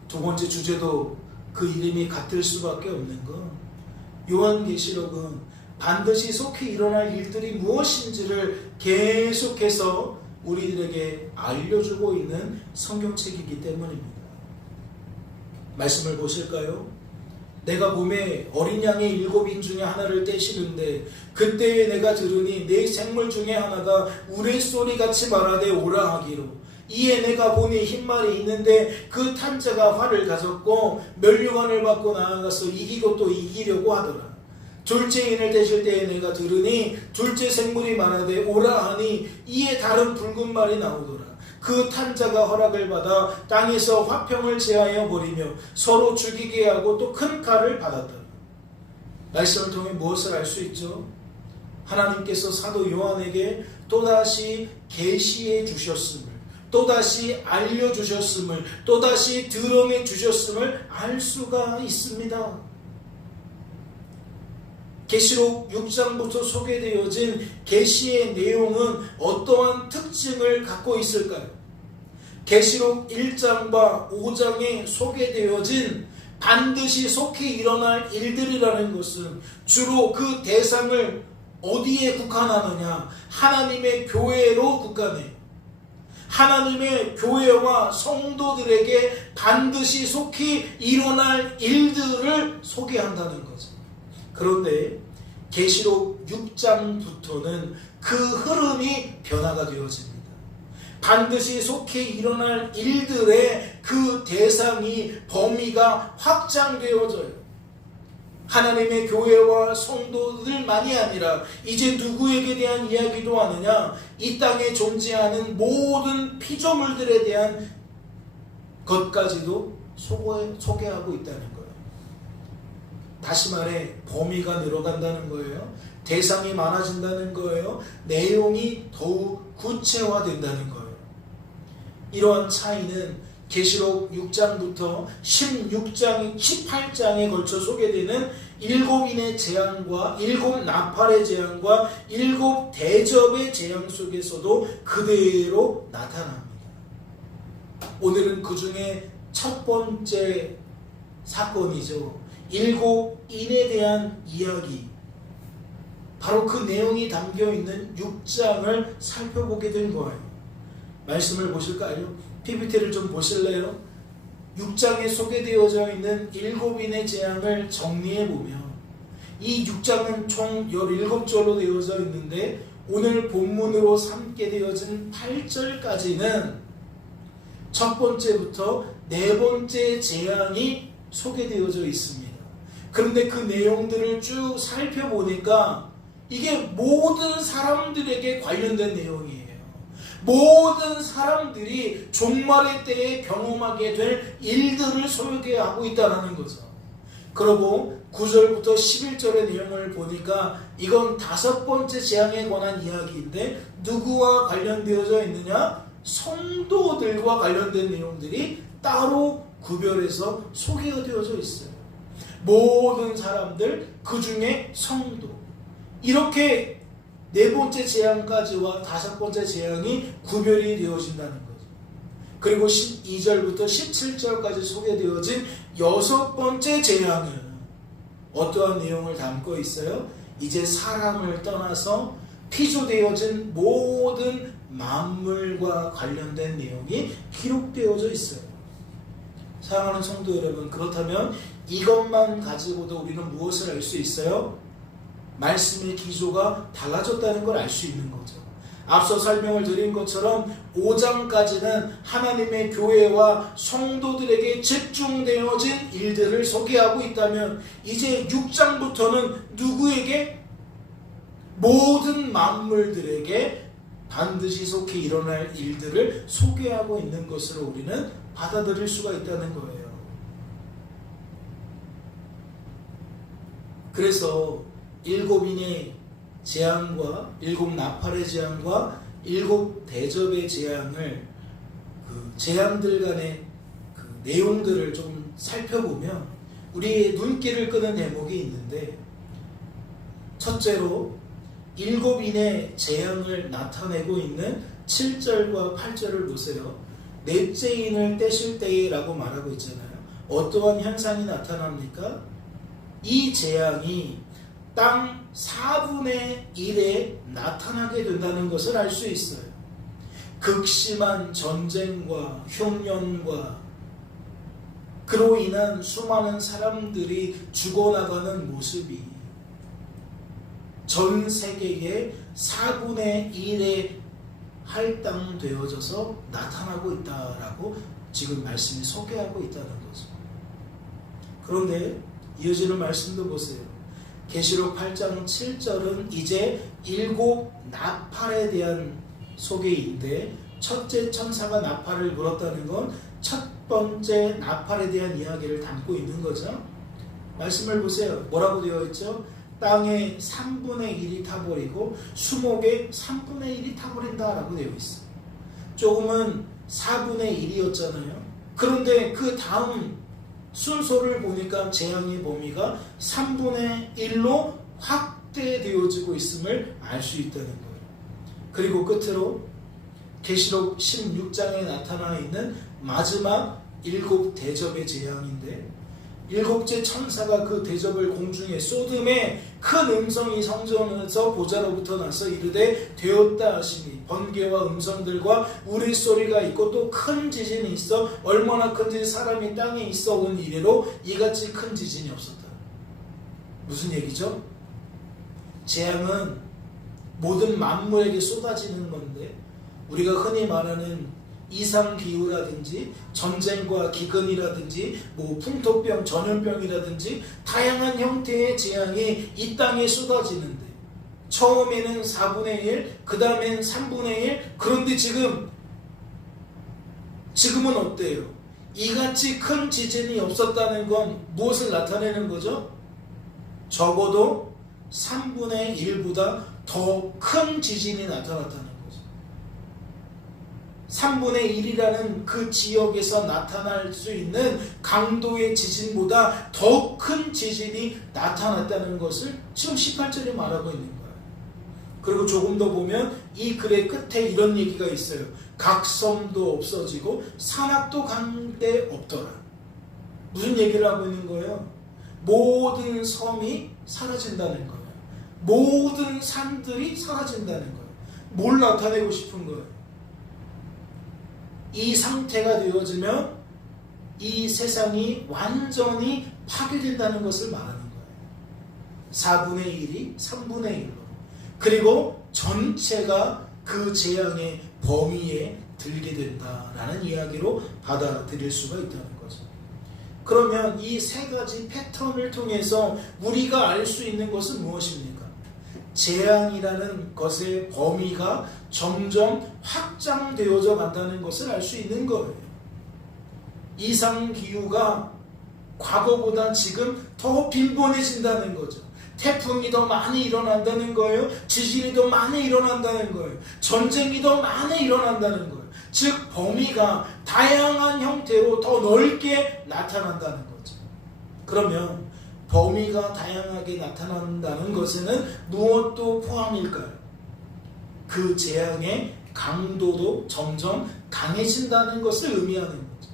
두 번째 주제도 그 이름이 같을 수밖에 없는 건 요한계시록은 반드시 속히 일어날 일들이 무엇인지를 계속해서 우리들에게 알려주고 있는 성경책이기 때문입니다. 말씀을 보실까요? 내가 봄에 어린 양의 7인 중에 하나를 떼시는데 그때에 내가 들으니 네 생물 중에 하나가 우레소리같이 말하되 오라 하기로 이에 내가 보니 흰말이 있는데 그 탄자가 활을 가졌고 면류관을 받고 나아가서 이기고 또 이기려고 하더라. 둘째 인을 떼실 때에 내가 들으니 둘째 생물이 말하되 오라 하니 이에 다른 붉은 말이 나오더라. 그 탄자가 허락을 받아 땅에서 화평을 제하여 버리며 서로 죽이게 하고 또 큰 칼을 받았더라. 말씀을 통해 무엇을 알 수 있죠? 하나님께서 사도 요한에게 또다시 계시해 주셨음을, 또다시 알려주셨음을, 또다시 드러내 주셨음을 알 수가 있습니다. 계시록 6장부터 소개되어진 계시의 내용은 어떠한 특징을 갖고 있을까요? 계시록 1장과 5장에 소개되어진 반드시 속히 일어날 일들이라는 것은 주로 그 대상을 어디에 국한하느냐? 하나님의 교회로 국한해요. 하나님의 교회와 성도들에게 반드시 속히 일어날 일들을 소개한다는 거죠. 그런데 계시록 6장부터는 그 흐름이 변화가 되어집니다. 반드시 속히 일어날 일들의 그 대상이, 범위가 확장되어져요. 하나님의 교회와 성도들만이 아니라 이제 누구에게 대한 이야기도 하느냐? 이 땅에 존재하는 모든 피조물들에 대한 것까지도 소개하고 있다는 거예요. 다시 말해 범위가 늘어간다는 거예요. 대상이 많아진다는 거예요. 내용이 더욱 구체화된다는 거예요. 이러한 차이는 계시록 6장부터 16장, 18장에 걸쳐 소개되는 7인의 재앙과 7 나팔의 재앙과 7 대접의 재앙 속에서도 그대로 나타납니다. 오늘은 그 중에 첫 번째 사건이죠. 7인에 대한 이야기, 바로 그 내용이 담겨있는 6장을 살펴보게 된 거예요. 말씀을 보실까요? PPT를 좀 보실래요? 6장에 소개되어져 있는 7인의 재앙을 정리해보면 이 6장은 총 17절로 되어져 있는데 오늘 본문으로 삼게 되어진 8절까지는 첫 번째부터 네 번째 재앙이 소개되어져 있습니다. 그런데 그 내용들을 쭉 살펴보니까 이게 모든 사람들에게 관련된 내용이에요. 모든 사람들이 종말의 때에 경험하게 될 일들을 소개하고 있다는 거죠. 그리고 9절부터 11절의 내용을 보니까 이건 5번째 재앙에 관한 이야기인데 누구와 관련되어져 있느냐? 성도들과 관련된 내용들이 따로 구별해서 소개가 되어져 있어요. 모든 사람들, 그 중에 성도. 이렇게 네 번째 재앙까지와 5번째 재앙이 구별이 되어진다는 거죠. 그리고 12절부터 17절까지 소개되어진 6번째 재앙은 어떠한 내용을 담고 있어요? 이제 사람을 떠나서 피조되어진 모든 만물과 관련된 내용이 기록되어져 있어요. 사랑하는 성도 여러분, 그렇다면 이것만 가지고도 우리는 무엇을 알 수 있어요? 말씀의 기조가 달라졌다는 걸 알 수 있는 거죠. 앞서 설명을 드린 것처럼 5장까지는 하나님의 교회와 성도들에게 집중되어진 일들을 소개하고 있다면 이제 6장부터는 누구에게? 모든 만물들에게 반드시 속히 일어날 일들을 소개하고 있는 것으로 우리는 받아들일 수가 있다는 거예요. 그래서 7인의 재앙과 7 나팔의 재앙과 7 대접의 재앙을 그 재앙들 간의 그 내용들을 좀 살펴보면 우리의 눈길을 끄는 대목이 있는데, 첫째로 7인의 재앙을 나타내고 있는 7절과 8절을 보세요. 넷째 인을 떼실 때라고 말하고 있잖아요. 어떠한 현상이 나타납니까? 이 재앙이 땅 4분의 1에 나타나게 된다는 것을 알 수 있어요. 극심한 전쟁과 흉년과 그로 인한 수많은 사람들이 죽어나가는 모습이 전 세계의 4분의 1에 할당되어져서 나타나고 있다라고 지금 말씀이 소개하고 있다는 거죠. 그런데 이어지는 말씀도 보세요. 계시록 8장 7절은 이제 7 나팔에 대한 소개인데, 첫째 천사가 나팔을 불었다는 건 첫 번째 나팔에 대한 이야기를 담고 있는 거죠. 말씀을 보세요. 뭐라고 되어 있죠? 땅의 3분의 1이 타버리고 수목의 3분의 1이 타버린다라고 되어 있어요. 조금은 4분의 1이었잖아요. 그런데 그 다음 순서를 보니까 재앙의 범위가 3분의 1로 확대되어지고 있음을 알 수 있다는 거예요. 그리고 끝으로 계시록 16장에 나타나 있는 마지막 7 대접의 재앙인데, 7째 천사가 그 대접을 공중에 쏟음에 큰 음성이 성전에서 보좌로부터 나서 이르되 되었다 하시니, 번개와 음성들과 우리소리가 있고 또 큰 지진이 있어 얼마나 큰지 사람이 땅에 있어 온 이래로 이같이 큰 지진이 없었다. 무슨 얘기죠? 재앙은 모든 만물에게 쏟아지는 건데, 우리가 흔히 말하는 이상기후라든지 전쟁과 기근이라든지 풍토병, 전염병이라든지 다양한 형태의 재앙이 이 땅에 쏟아지는데, 처음에는 4분의 1, 그 다음엔 3분의 1, 그런데 지금은 어때요? 이같이 큰 지진이 없었다는 건 무엇을 나타내는 거죠? 적어도 3분의 1보다 더 큰 지진이 나타났다는 거죠. 3분의 1이라는 그 지역에서 나타날 수 있는 강도의 지진보다 더 큰 지진이 나타났다는 것을 지금 18절에 말하고 있는 거예요. 그리고 조금 더 보면 이 글의 끝에 이런 얘기가 있어요. 각 섬도 없어지고 산악도 간데 없더라. 무슨 얘기를 하고 있는 거예요? 모든 섬이 사라진다는 거예요. 모든 산들이 사라진다는 거예요. 뭘 나타내고 싶은 거예요? 이 상태가 되어지면 이 세상이 완전히 파괴된다는 것을 말하는 거예요. 4분의 1이 3분의 1로. 그리고 전체가 그 재앙의 범위에 들게 된다라는 이야기로 받아들일 수가 있다는 거죠. 그러면 이 세 가지 패턴을 통해서 우리가 알 수 있는 것은 무엇입니까? 재앙이라는 것의 범위가 점점 확장되어져 간다는 것을 알 수 있는 거예요. 이상기후가 과거보다 지금 더 빈번해진다는 거죠. 태풍이 더 많이 일어난다는 거예요. 지진이 더 많이 일어난다는 거예요. 전쟁이 더 많이 일어난다는 거예요. 즉 범위가 다양한 형태로 더 넓게 나타난다는 거죠. 그러면 범위가 다양하게 나타난다는 것에는 무엇도 포함일까요? 그 재앙의 강도도 점점 강해진다는 것을 의미하는 거죠.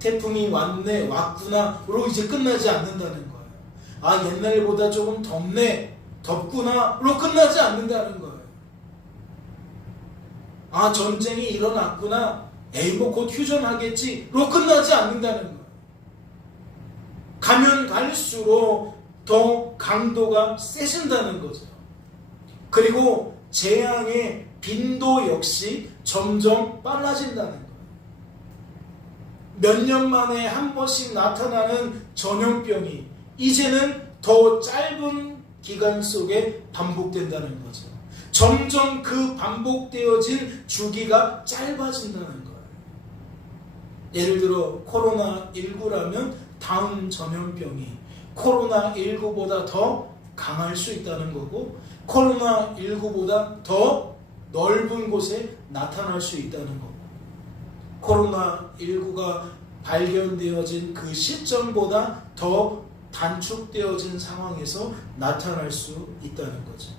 태풍이 왔구나로 이제 끝나지 않는다는 거예요. 아, 옛날보다 조금 덥구나로 끝나지 않는다는 거예요. 아, 전쟁이 일어났구나, 곧 휴전하겠지로 끝나지 않는다는 거예요. 가면 갈수록 더 강도가 세진다는 거죠. 그리고 재앙의 빈도 역시 점점 빨라진다는 거예요. 몇 년 만에 한 번씩 나타나는 전염병이 이제는 더 짧은 기간 속에 반복된다는 거죠. 점점 그 반복되어진 주기가 짧아진다는 거예요. 예를 들어 코로나19라면 다음 전염병이 코로나19보다 더 강할 수 있다는 거고, 코로나19보다 더 넓은 곳에 나타날 수 있다는 거고, 코로나19가 발견되어진 그 시점보다 더 단축되어진 상황에서 나타날 수 있다는 거죠.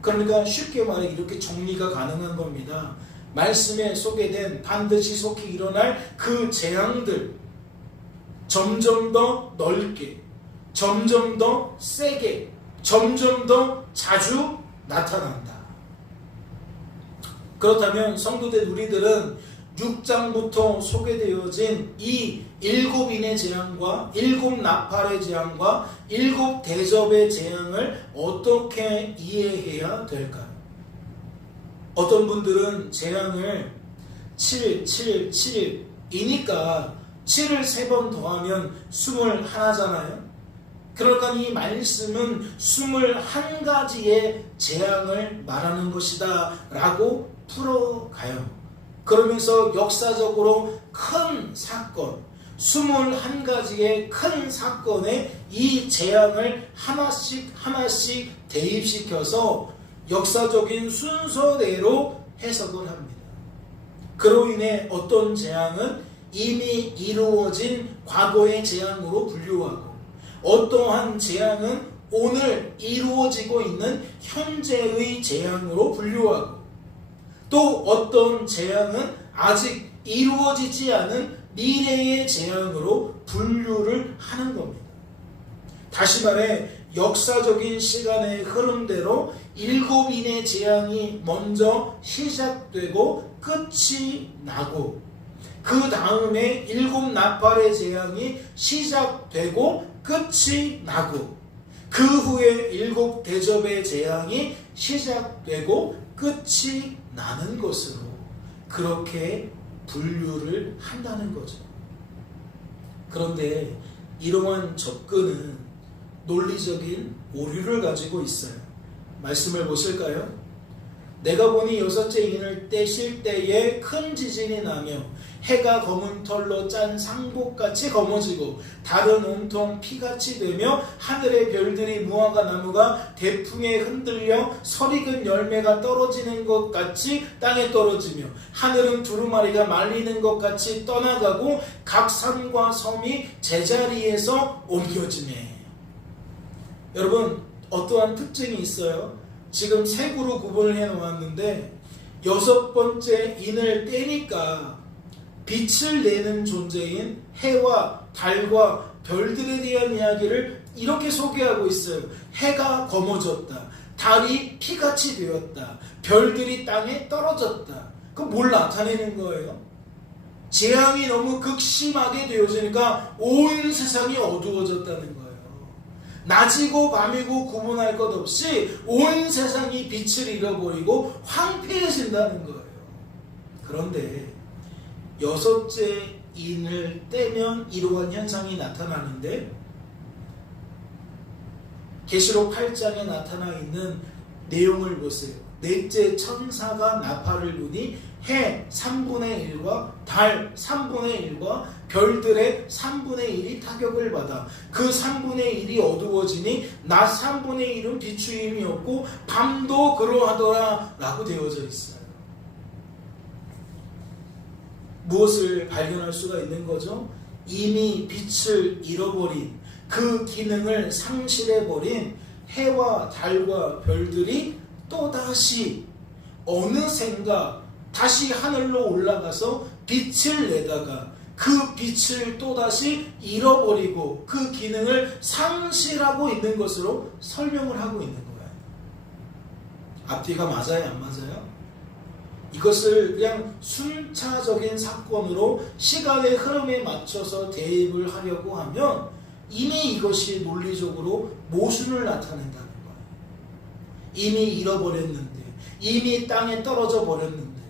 그러니까 쉽게 말해 이렇게 정리가 가능한 겁니다. 말씀에 소개된 반드시 속히 일어날 그 재앙들, 점점 더 넓게, 점점 더 세게, 점점 더 자주 나타난다. 그렇다면 성도된 우리들은 6장부터 소개되어진 이 7인의 재앙과 7 나팔의 재앙과 7 대접의 재앙을 어떻게 이해해야 될까요? 어떤 분들은 재앙을 7, 7, 7이니까 7을 3번 더하면 21잖아요. 그러니까 이 말씀은 21가지의 재앙을 말하는 것이다 라고 풀어가요. 그러면서 역사적으로 큰 사건, 21가지의 큰 사건에 이 재앙을 하나씩 대입시켜서 역사적인 순서대로 해석을 합니다. 그로 인해 어떤 재앙은 이미 이루어진 과거의 재앙으로 분류하고, 어떠한 재앙은 오늘 이루어지고 있는 현재의 재앙으로 분류하고, 또 어떤 재앙은 아직 이루어지지 않은 미래의 재앙으로 분류를 하는 겁니다. 다시 말해 역사적인 시간의 흐름대로 7인의 재앙이 먼저 시작되고 끝이 나고, 그 다음에 7나팔의 재앙이 시작되고 끝이 나고, 그 후에 7대접의 재앙이 시작되고 끝이 나는 것으로 그렇게 분류를 한다는 거죠. 그런데 이러한 접근은 논리적인 오류를 가지고 있어요. 말씀을 보실까요? 내가 보니 6째 인을 떼실 때에 큰 지진이 나며 해가 검은 털로 짠 상복같이 검어지고 달은 온통 피같이 되며 하늘의 별들이 무화과 나무가 대풍에 흔들려 설익은 열매가 떨어지는 것 같이 땅에 떨어지며 하늘은 두루마리가 말리는 것 같이 떠나가고 각 산과 섬이 제자리에서 옮겨지네. 여러분, 어떠한 특징이 있어요? 지금 색으로 구분을 해 놓았는데 6번째 인을 떼니까 빛을 내는 존재인 해와 달과 별들에 대한 이야기를 이렇게 소개하고 있어요. 해가 검어졌다. 달이 피같이 되었다. 별들이 땅에 떨어졌다. 그럼 뭘 나타내는 거예요? 재앙이 너무 극심하게 되어지니까 온 세상이 어두워졌다는 거예요. 낮이고 밤이고 구분할 것 없이 온 세상이 빛을 잃어버리고 황폐해진다는 거예요. 그런데 6째 인을 떼면 이러한 현상이 나타나는데, 계시록 8장에 나타나 있는 내용을 보세요. 넷째 천사가 나팔을 부니 해 3분의 1과 달 3분의 1과 별들의 3분의 1이 타격을 받아 그 3분의 1이 어두워지니 낮 3분의 1은 비추임이 없고 밤도 그러하더라 라고 되어져 있어요. 무엇을 발견할 수가 있는 거죠? 이미 빛을 잃어버린, 그 기능을 상실해버린 해와 달과 별들이 또다시 어느샌가 다시 하늘로 올라가서 빛을 내다가 그 빛을 또다시 잃어버리고 그 기능을 상실하고 있는 것으로 설명을 하고 있는 거예요. 앞뒤가 맞아요? 안 맞아요? 이것을 그냥 순차적인 사건으로 시간의 흐름에 맞춰서 대입을 하려고 하면 이미 이것이 논리적으로 모순을 나타낸다는 거예요. 이미 잃어버렸는데, 이미 땅에 떨어져 버렸는데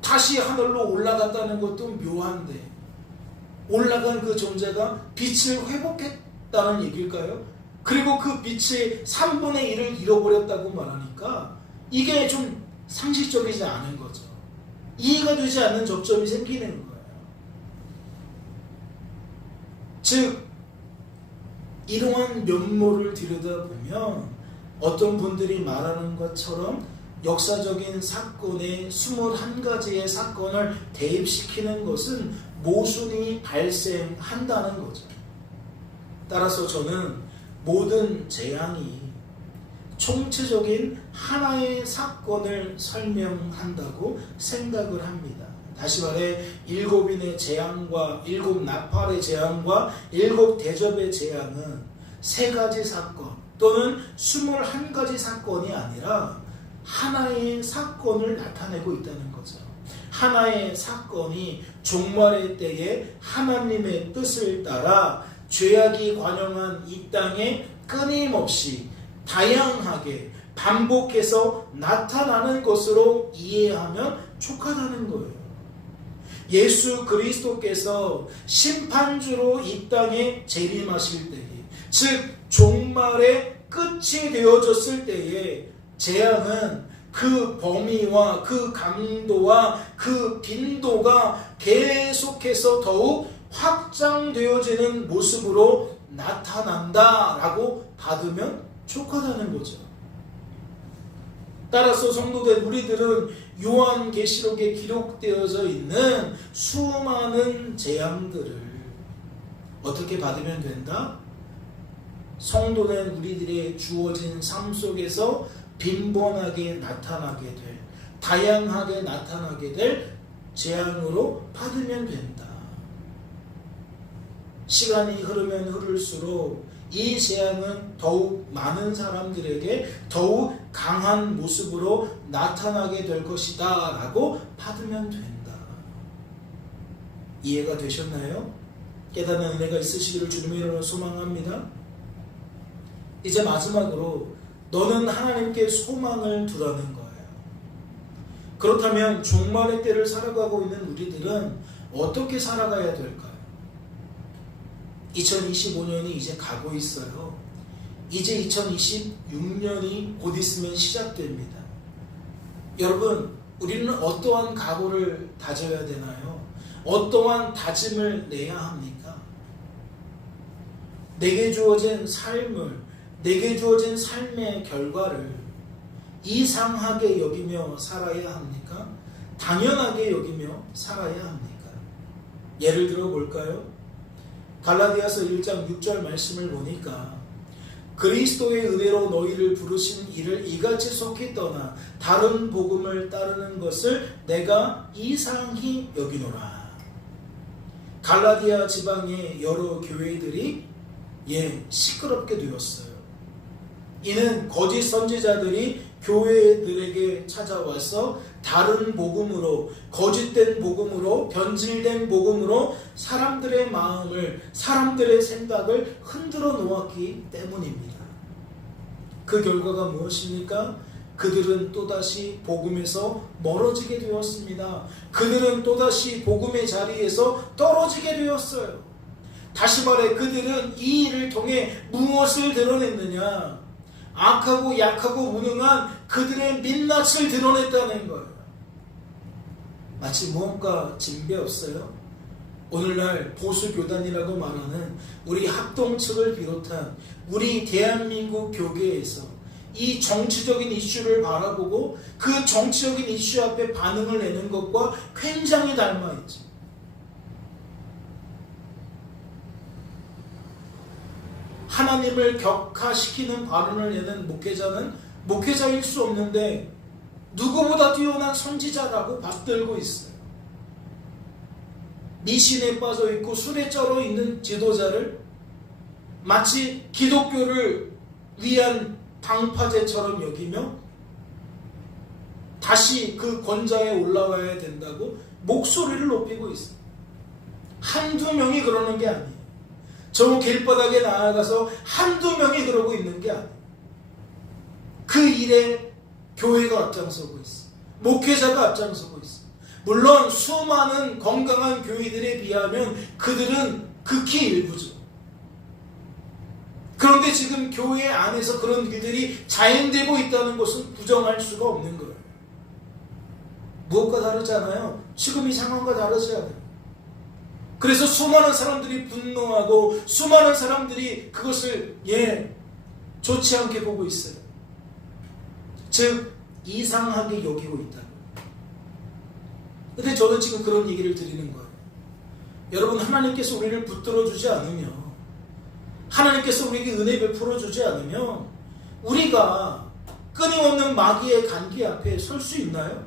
다시 하늘로 올라갔다는 것도 묘한데, 올라간 그 존재가 빛을 회복했다는 얘기일까요? 그리고 그 빛의 3분의 1을 잃어버렸다고 말하니까 이게 좀 상식적이지 않은 거죠. 이해가 되지 않는 접점이 생기는 거예요. 즉, 이러한 면모를 들여다보면 어떤 분들이 말하는 것처럼 역사적인 사건에 21가지의 사건을 대입시키는 것은 모순이 발생한다는 거죠. 따라서 저는 모든 재앙이 총체적인 하나의 사건을 설명한다고 생각을 합니다. 다시 말해 7인의 재앙과 7나팔의 재앙과 7대접의 재앙은 3가지 사건 또는 21가지 사건이 아니라 하나의 사건을 나타내고 있다는 거죠. 하나의 사건이 종말의 때에 하나님의 뜻을 따라 죄악이 관영한 이 땅에 끊임없이 다양하게 반복해서 나타나는 것으로 이해하면 족하다는 거예요. 예수 그리스도께서 심판주로 이 땅에 재림하실 때에, 즉 종말의 끝이 되어졌을 때에 재앙은 그 범위와 그 강도와 그 빈도가 계속해서 더욱 확장되어지는 모습으로 나타난다라고 받으면 족하다는 거죠. 따라서 성도된 우리들은 요한계시록에 기록되어져 있는 수많은 재앙들을 어떻게 받으면 된다? 성도된 우리들의 주어진 삶 속에서 빈번하게 나타나게 될, 다양하게 나타나게 될 재앙으로 받으면 된다. 시간이 흐르면 흐를수록 이 재앙은 더욱 많은 사람들에게 더욱 강한 모습으로 나타나게 될 것이다 라고 받으면 된다. 이해가 되셨나요? 깨닫는 은혜가 있으시기를 주님의 이름으로 소망합니다. 이제 마지막으로 너는 하나님께 소망을 두라는 거예요. 그렇다면 종말의 때를 살아가고 있는 우리들은 어떻게 살아가야 될까요? 2025년이 이제 가고 있어요. 이제 2026년이 곧 있으면 시작됩니다. 여러분, 우리는 어떠한 각오를 다져야 되나요? 어떠한 다짐을 내야 합니까? 내게 주어진 삶을, 내게 주어진 삶의 결과를 이상하게 여기며 살아야 합니까? 당연하게 여기며 살아야 합니까? 예를 들어 볼까요? 갈라디아서 1장 6절 말씀을 보니까 그리스도의 은혜로 너희를 부르신 이를 이같이 속히 떠나 다른 복음을 따르는 것을 내가 이상히 여기노라. 갈라디아 지방의 여러 교회들이 시끄럽게 되었어요. 이는 거짓 선지자들이 교회들에게 찾아와서 다른 복음으로, 거짓된 복음으로, 변질된 복음으로 사람들의 마음을, 사람들의 생각을 흔들어 놓았기 때문입니다. 그 결과가 무엇입니까? 그들은 또다시 복음에서 멀어지게 되었습니다. 그들은 또다시 복음의 자리에서 떨어지게 되었어요. 다시 말해 그들은 이 일을 통해 무엇을 드러냈느냐? 악하고 약하고 무능한 그들의 민낯을 드러냈다는 거예요. 마치 무언가 징배 없어요? 오늘날 보수교단이라고 말하는 우리 합동측을 비롯한 우리 대한민국 교계에서 이 정치적인 이슈를 바라보고 그 정치적인 이슈 앞에 반응을 내는 것과 굉장히 닮아있죠. 하나님을 격하시키는 발언을 내는 목회자는 목회자일 수 없는데 누구보다 뛰어난 선지자라고 받들고 있어요. 미신에 빠져 있고 술에 쩔어 있는 지도자를 마치 기독교를 위한 방파제처럼 여기며 다시 그 권좌에 올라와야 된다고 목소리를 높이고 있어요. 한두 명이 그러는 게 아니에요. 저 길바닥에 나아가서 한두 명이 그러고 있는 게 아니에요. 그 일에 교회가 앞장서고 있어요. 목회자가 앞장서고 있어요. 물론 수많은 건강한 교회들에 비하면 그들은 극히 일부죠. 그런데 지금 교회 안에서 그런 일들이 자행되고 있다는 것은 부정할 수가 없는 거예요. 무엇과 다르지 않아요? 지금 이 상황과 다르지 않아요. 그래서 수많은 사람들이 분노하고 수많은 사람들이 그것을 좋지 않게 보고 있어요. 즉 이상하게 여기고 있다. 근데 저는 지금 그런 얘기를 드리는 거예요. 여러분, 하나님께서 우리를 붙들어 주지 않으면, 하나님께서 우리에게 은혜 베풀어 주지 않으면 우리가 끊임없는 마귀의 간계 앞에 설 수 있나요?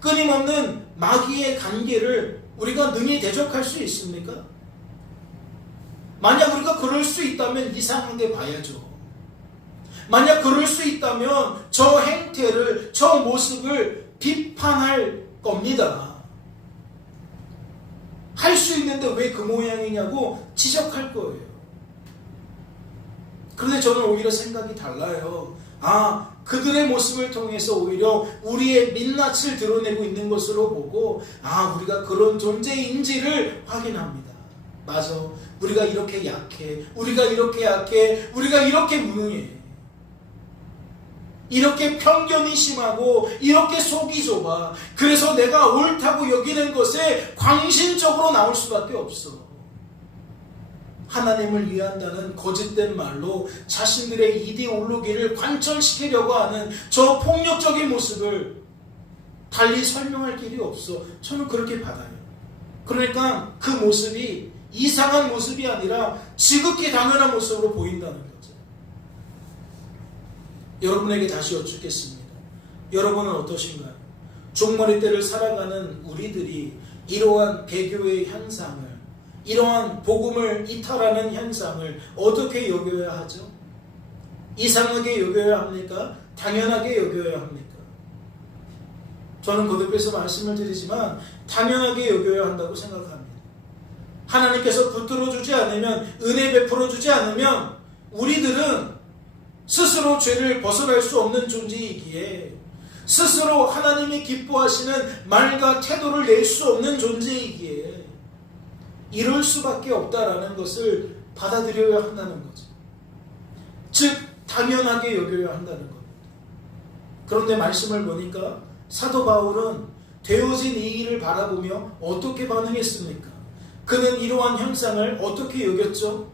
끊임없는 마귀의 간계를 우리가 능히 대적할 수 있습니까? 만약 우리가 그럴 수 있다면 이상하게 봐야죠. 만약 그럴 수 있다면 저 행태를, 저 모습을 비판할 겁니다. 할 수 있는데 왜 그 모양이냐고 지적할 거예요. 그런데 저는 오히려 생각이 달라요. 그들의 모습을 통해서 오히려 우리의 민낯을 드러내고 있는 것으로 보고 우리가 그런 존재인지를 확인합니다. 맞아. 우리가 이렇게 약해. 우리가 이렇게 약해. 우리가 이렇게 무능해. 이렇게 편견이 심하고 이렇게 속이 좁아. 그래서 내가 옳다고 여기는 것에 광신적으로 나올 수밖에 없어. 하나님을 위한다는 거짓된 말로 자신들의 이데올로기를 관철시키려고 하는 저 폭력적인 모습을 달리 설명할 길이 없어. 저는 그렇게 받아요. 그러니까 그 모습이 이상한 모습이 아니라 지극히 당연한 모습으로 보인다는 거죠. 여러분에게 다시 여쭙겠습니다. 여러분은 어떠신가요? 종말의 때를 살아가는 우리들이 이러한 배교의 현상을, 이러한 복음을 이탈하는 현상을 어떻게 여겨야 하죠? 이상하게 여겨야 합니까? 당연하게 여겨야 합니까? 저는 거듭해서 말씀을 드리지만 당연하게 여겨야 한다고 생각합니다. 하나님께서 붙들어주지 않으면, 은혜 베풀어주지 않으면 우리들은 스스로 죄를 벗어날 수 없는 존재이기에, 스스로 하나님이 기뻐하시는 말과 태도를 낼 수 없는 존재이기에 이럴 수밖에 없다라는 것을 받아들여야 한다는 거죠. 즉 당연하게 여겨야 한다는 겁니다. 그런데 말씀을 보니까 사도 바울은 되어진 이 일을 바라보며 어떻게 반응했습니까? 그는 이러한 현상을 어떻게 여겼죠?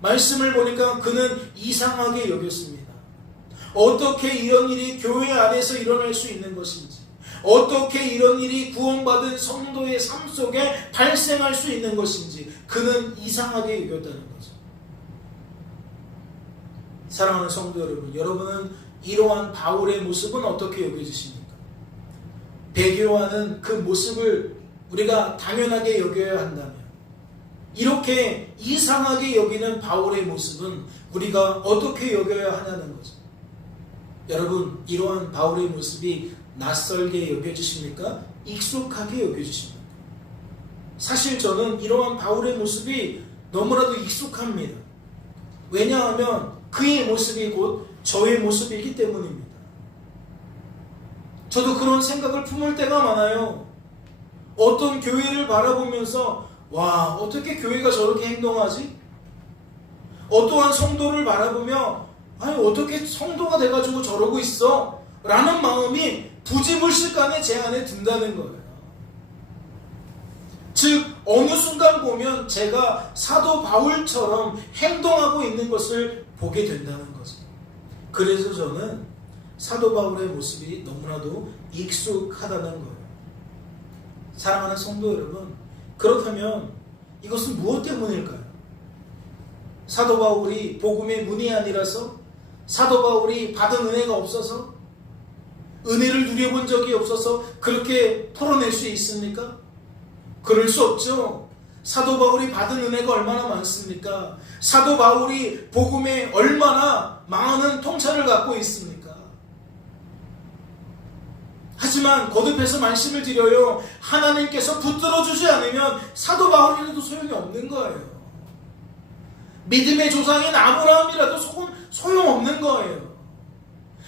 말씀을 보니까 그는 이상하게 여겼습니다. 어떻게 이런 일이 교회 안에서 일어날 수 있는 것인지, 어떻게 이런 일이 구원받은 성도의 삶 속에 발생할 수 있는 것인지 그는 이상하게 여겼다는 거죠. 사랑하는 성도 여러분, 여러분은 이러한 바울의 모습은 어떻게 여겨지십니까? 배교하는 그 모습을 우리가 당연하게 여겨야 한다면, 이렇게 이상하게 여기는 바울의 모습은 우리가 어떻게 여겨야 하냐는 거죠. 여러분, 이러한 바울의 모습이 낯설게 여겨지십니까? 익숙하게 여겨지십니까? 사실 저는 이러한 바울의 모습이 너무나도 익숙합니다. 왜냐하면 그의 모습이 곧 저의 모습이기 때문입니다. 저도 그런 생각을 품을 때가 많아요. 어떤 교회를 바라보면서 와, 어떻게 교회가 저렇게 행동하지? 어떠한 성도를 바라보며 아니 어떻게 성도가 돼가지고 저러고 있어? 라는 마음이 부지불식간에 제 안에 든다는 거예요. 즉 어느 순간 보면 제가 사도 바울처럼 행동하고 있는 것을 보게 된다는 거죠. 그래서 저는 사도 바울의 모습이 너무나도 익숙하다는 거예요. 사랑하는 성도 여러분, 그렇다면 이것은 무엇 때문일까요? 사도 바울이 복음의 문이 아니라서? 사도 바울이 받은 은혜가 없어서? 은혜를 누려본 적이 없어서 그렇게 풀어낼 수 있습니까? 그럴 수 없죠. 사도 바울이 받은 은혜가 얼마나 많습니까? 사도 바울이 복음에 얼마나 많은 통찰을 갖고 있습니까? 하지만 거듭해서 말씀을 드려요. 하나님께서 붙들어주지 않으면 사도 바울이라도 소용이 없는 거예요. 믿음의 조상인 아브라함이라도 소용없는 거예요.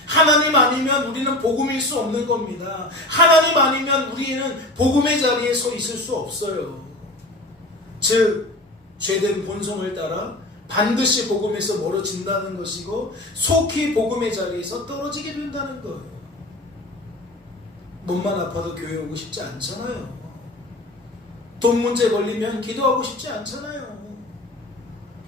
하나님 아니면 우리는 복음일 수 없는 겁니다. 하나님 아니면 우리는 복음의 자리에 서 있을 수 없어요. 즉 죄된 본성을 따라 반드시 복음에서 멀어진다는 것이고 속히 복음의 자리에서 떨어지게 된다는 거예요. 몸만 아파도 교회 오고 싶지 않잖아요. 돈 문제 걸리면 기도하고 싶지 않잖아요.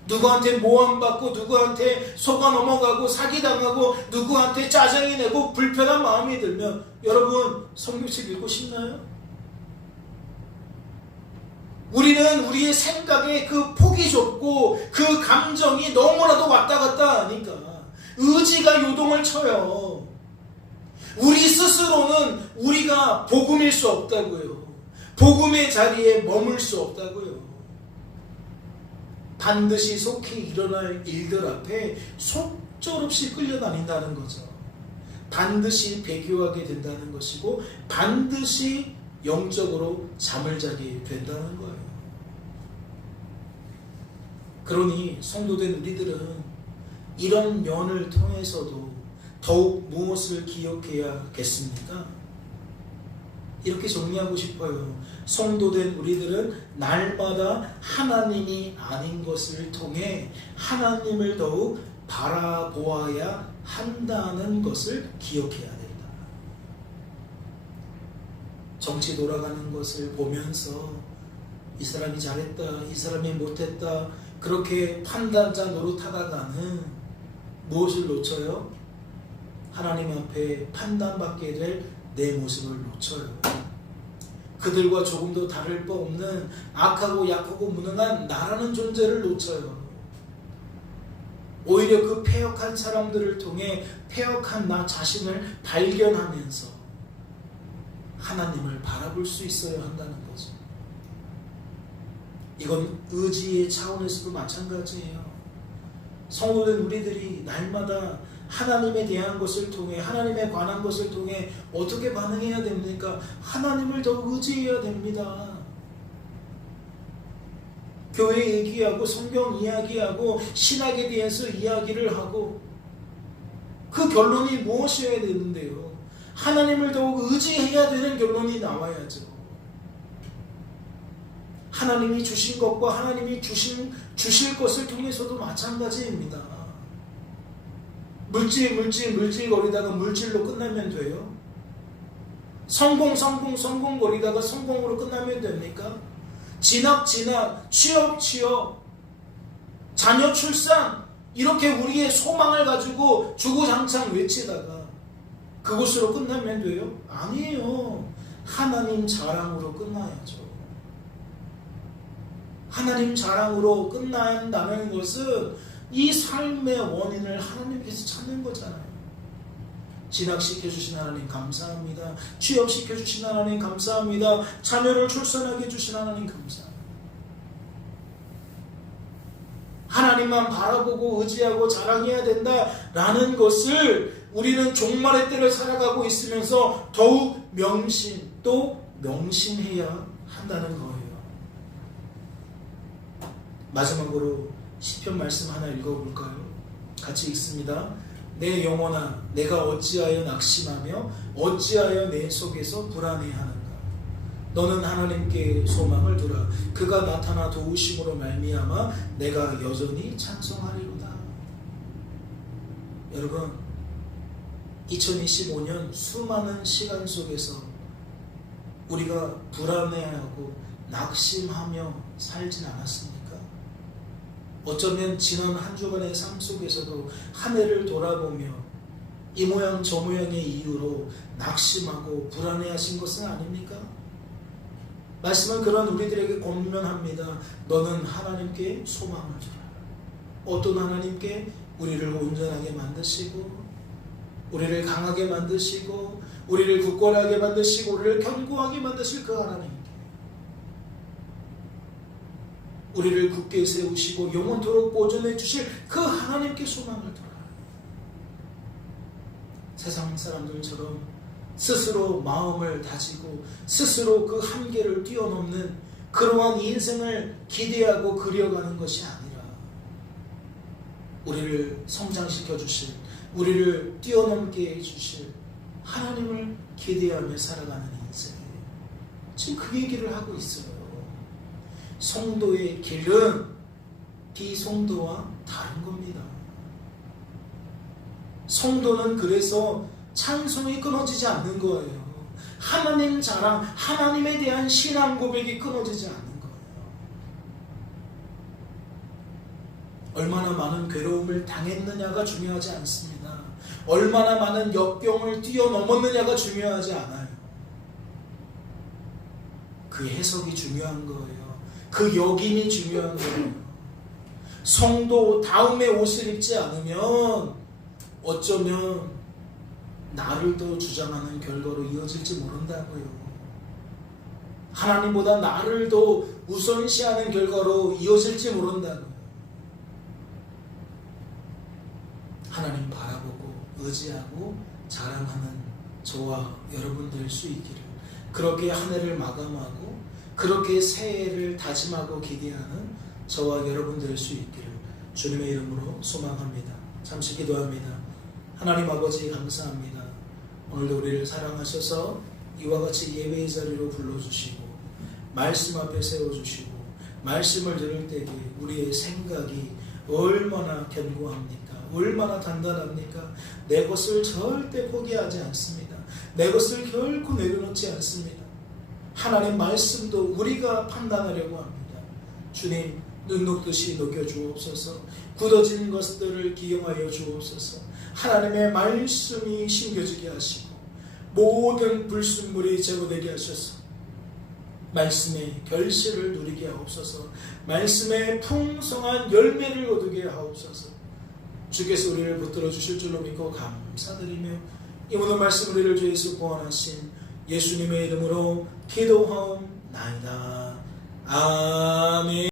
누구한테 모함받고 누구한테 속아 넘어가고 사기당하고 누구한테 짜증이 내고 불편한 마음이 들면 여러분 성경책 읽고 싶나요? 우리는 우리의 생각에 그 폭이 좁고 그 감정이 너무나도 왔다 갔다 하니까 의지가 요동을 쳐요. 우리 스스로는 우리가 복음일 수 없다고요. 복음의 자리에 머물 수 없다고요. 반드시 속히 일어날 일들 앞에 속절없이 끌려다닌다는 거죠. 반드시 배교하게 된다는 것이고 반드시 영적으로 잠을 자게 된다는 거예요. 그러니 성도된 우리들은 이런 면을 통해서도 더욱 무엇을 기억해야겠습니까? 이렇게 정리하고 싶어요. 성도된 우리들은 날마다 하나님이 아닌 것을 통해 하나님을 더욱 바라보아야 한다는 것을 기억해야 된다. 정치 돌아가는 것을 보면서 이 사람이 잘했다, 이 사람이 못했다, 그렇게 판단자 노릇하다가는 무엇을 놓쳐요? 하나님 앞에 판단받게 될 내 모습을 놓쳐요. 그들과 조금도 다를 바 없는 악하고 약하고 무능한 나라는 존재를 놓쳐요. 오히려 그 패역한 사람들을 통해 패역한 나 자신을 발견하면서 하나님을 바라볼 수 있어야 한다는 거죠. 이건 의지의 차원에서도 마찬가지예요. 성도된 우리들이 날마다 하나님에 대한 것을 통해, 하나님에 관한 것을 통해 어떻게 반응해야 됩니까? 하나님을 더 의지해야 됩니다. 교회 얘기하고 성경 이야기하고 신학에 대해서 이야기를 하고 그 결론이 무엇이어야 되는데요? 하나님을 더욱 의지해야 되는 결론이 나와야죠. 하나님이 주신 것과 하나님이 주실 것을 통해서도 마찬가지입니다. 물질 거리다가 물질로 끝나면 돼요? 성공 거리다가 성공으로 끝나면 됩니까? 진학, 취업, 자녀 출산, 이렇게 우리의 소망을 가지고 주구장창 외치다가 그곳으로 끝나면 돼요? 아니에요. 하나님 자랑으로 끝나야죠. 하나님 자랑으로 끝나야 한다는 것은 이 삶의 원인을 하나님께서 찾는 거잖아요. 진학시켜주신 하나님 감사합니다. 취업시켜주신 하나님 감사합니다. 자녀를 출산하게 해주신 하나님 감사합니다. 하나님만 바라보고 의지하고 자랑해야 된다라는 것을 우리는 종말의 때를 살아가고 있으면서 더욱 명심해야 한다는 거예요. 마지막으로 시편 말씀 하나 읽어볼까요? 같이 읽습니다. 내 영혼아, 내가 어찌하여 낙심하며 어찌하여 내 속에서 불안해하는가? 너는 하나님께 소망을 두라. 그가 나타나 도우심으로 말미암아 내가 여전히 찬송하리로다. 여러분, 2025년 수많은 시간 속에서 우리가 불안해하고 낙심하며 살진 않았습니까? 어쩌면 지난 한 주간의 삶 속에서도 한 해를 돌아보며 이 모양 저 모양의 이유로 낙심하고 불안해하신 것은 아닙니까? 말씀은 그런 우리들에게 권면합니다. 너는 하나님께 소망을 주라. 어떤 하나님께? 우리를 온전하게 만드시고 우리를 강하게 만드시고 우리를 굳건하게 만드시고 우리를 견고하게 만드실 그 하나님, 우리를 굳게 세우시고 영원토록 보존해 주실 그 하나님께 소망을 두라. 세상 사람들처럼 스스로 마음을 다지고 스스로 그 한계를 뛰어넘는 그러한 인생을 기대하고 그려가는 것이 아니라 우리를 성장시켜 주실, 우리를 뛰어넘게 해주실 하나님을 기대하며 살아가는 인생. 지금 그 얘기를 하고 있어요. 성도의 길은 비성도와 다른 겁니다. 성도는 그래서 찬송이 끊어지지 않는 거예요. 하나님 자랑, 하나님에 대한 신앙 고백이 끊어지지 않는 거예요. 얼마나 많은 괴로움을 당했느냐가 중요하지 않습니다. 얼마나 많은 역경을 뛰어넘었느냐가 중요하지 않아요. 그 해석이 중요한 거예요. 그 여김이 중요한 거예요. 성도 다음의 옷을 입지 않으면 어쩌면 나를 더 주장하는 결과로 이어질지 모른다고요. 하나님보다 나를 더 우선시하는 결과로 이어질지 모른다고요. 하나님 바라보고 의지하고 자랑하는 저와 여러분 될 수 있기를, 그렇게 한 해를 마감하고 그렇게 새해를 다짐하고 기대하는 저와 여러분 될 수 있기를 주님의 이름으로 소망합니다. 잠시 기도합니다. 하나님 아버지 감사합니다. 오늘도 우리를 사랑하셔서 이와 같이 예배의 자리로 불러주시고 말씀 앞에 세워주시고 말씀을 들을 때에 우리의 생각이 얼마나 견고합니까? 얼마나 단단합니까? 내 것을 절대 포기하지 않습니다. 내 것을 결코 내려놓지 않습니다. 하나님 말씀도 우리가 판단하려고 합니다. 주님, 눈 녹듯이 녹여주옵소서. 굳어진 것들을 기용하여 주옵소서. 하나님의 말씀이 심겨지게 하시고 모든 불순물이 제거되게 하셔서 말씀의 결실을 누리게 하옵소서. 말씀의 풍성한 열매를 거두게 하옵소서. 주께서 우리를 붙들어 주실 줄로 믿고 감사드리며 이 모든 말씀 우리를 주 예수 구원하신 예수님의 이름으로 기도하옵나이다. 아멘.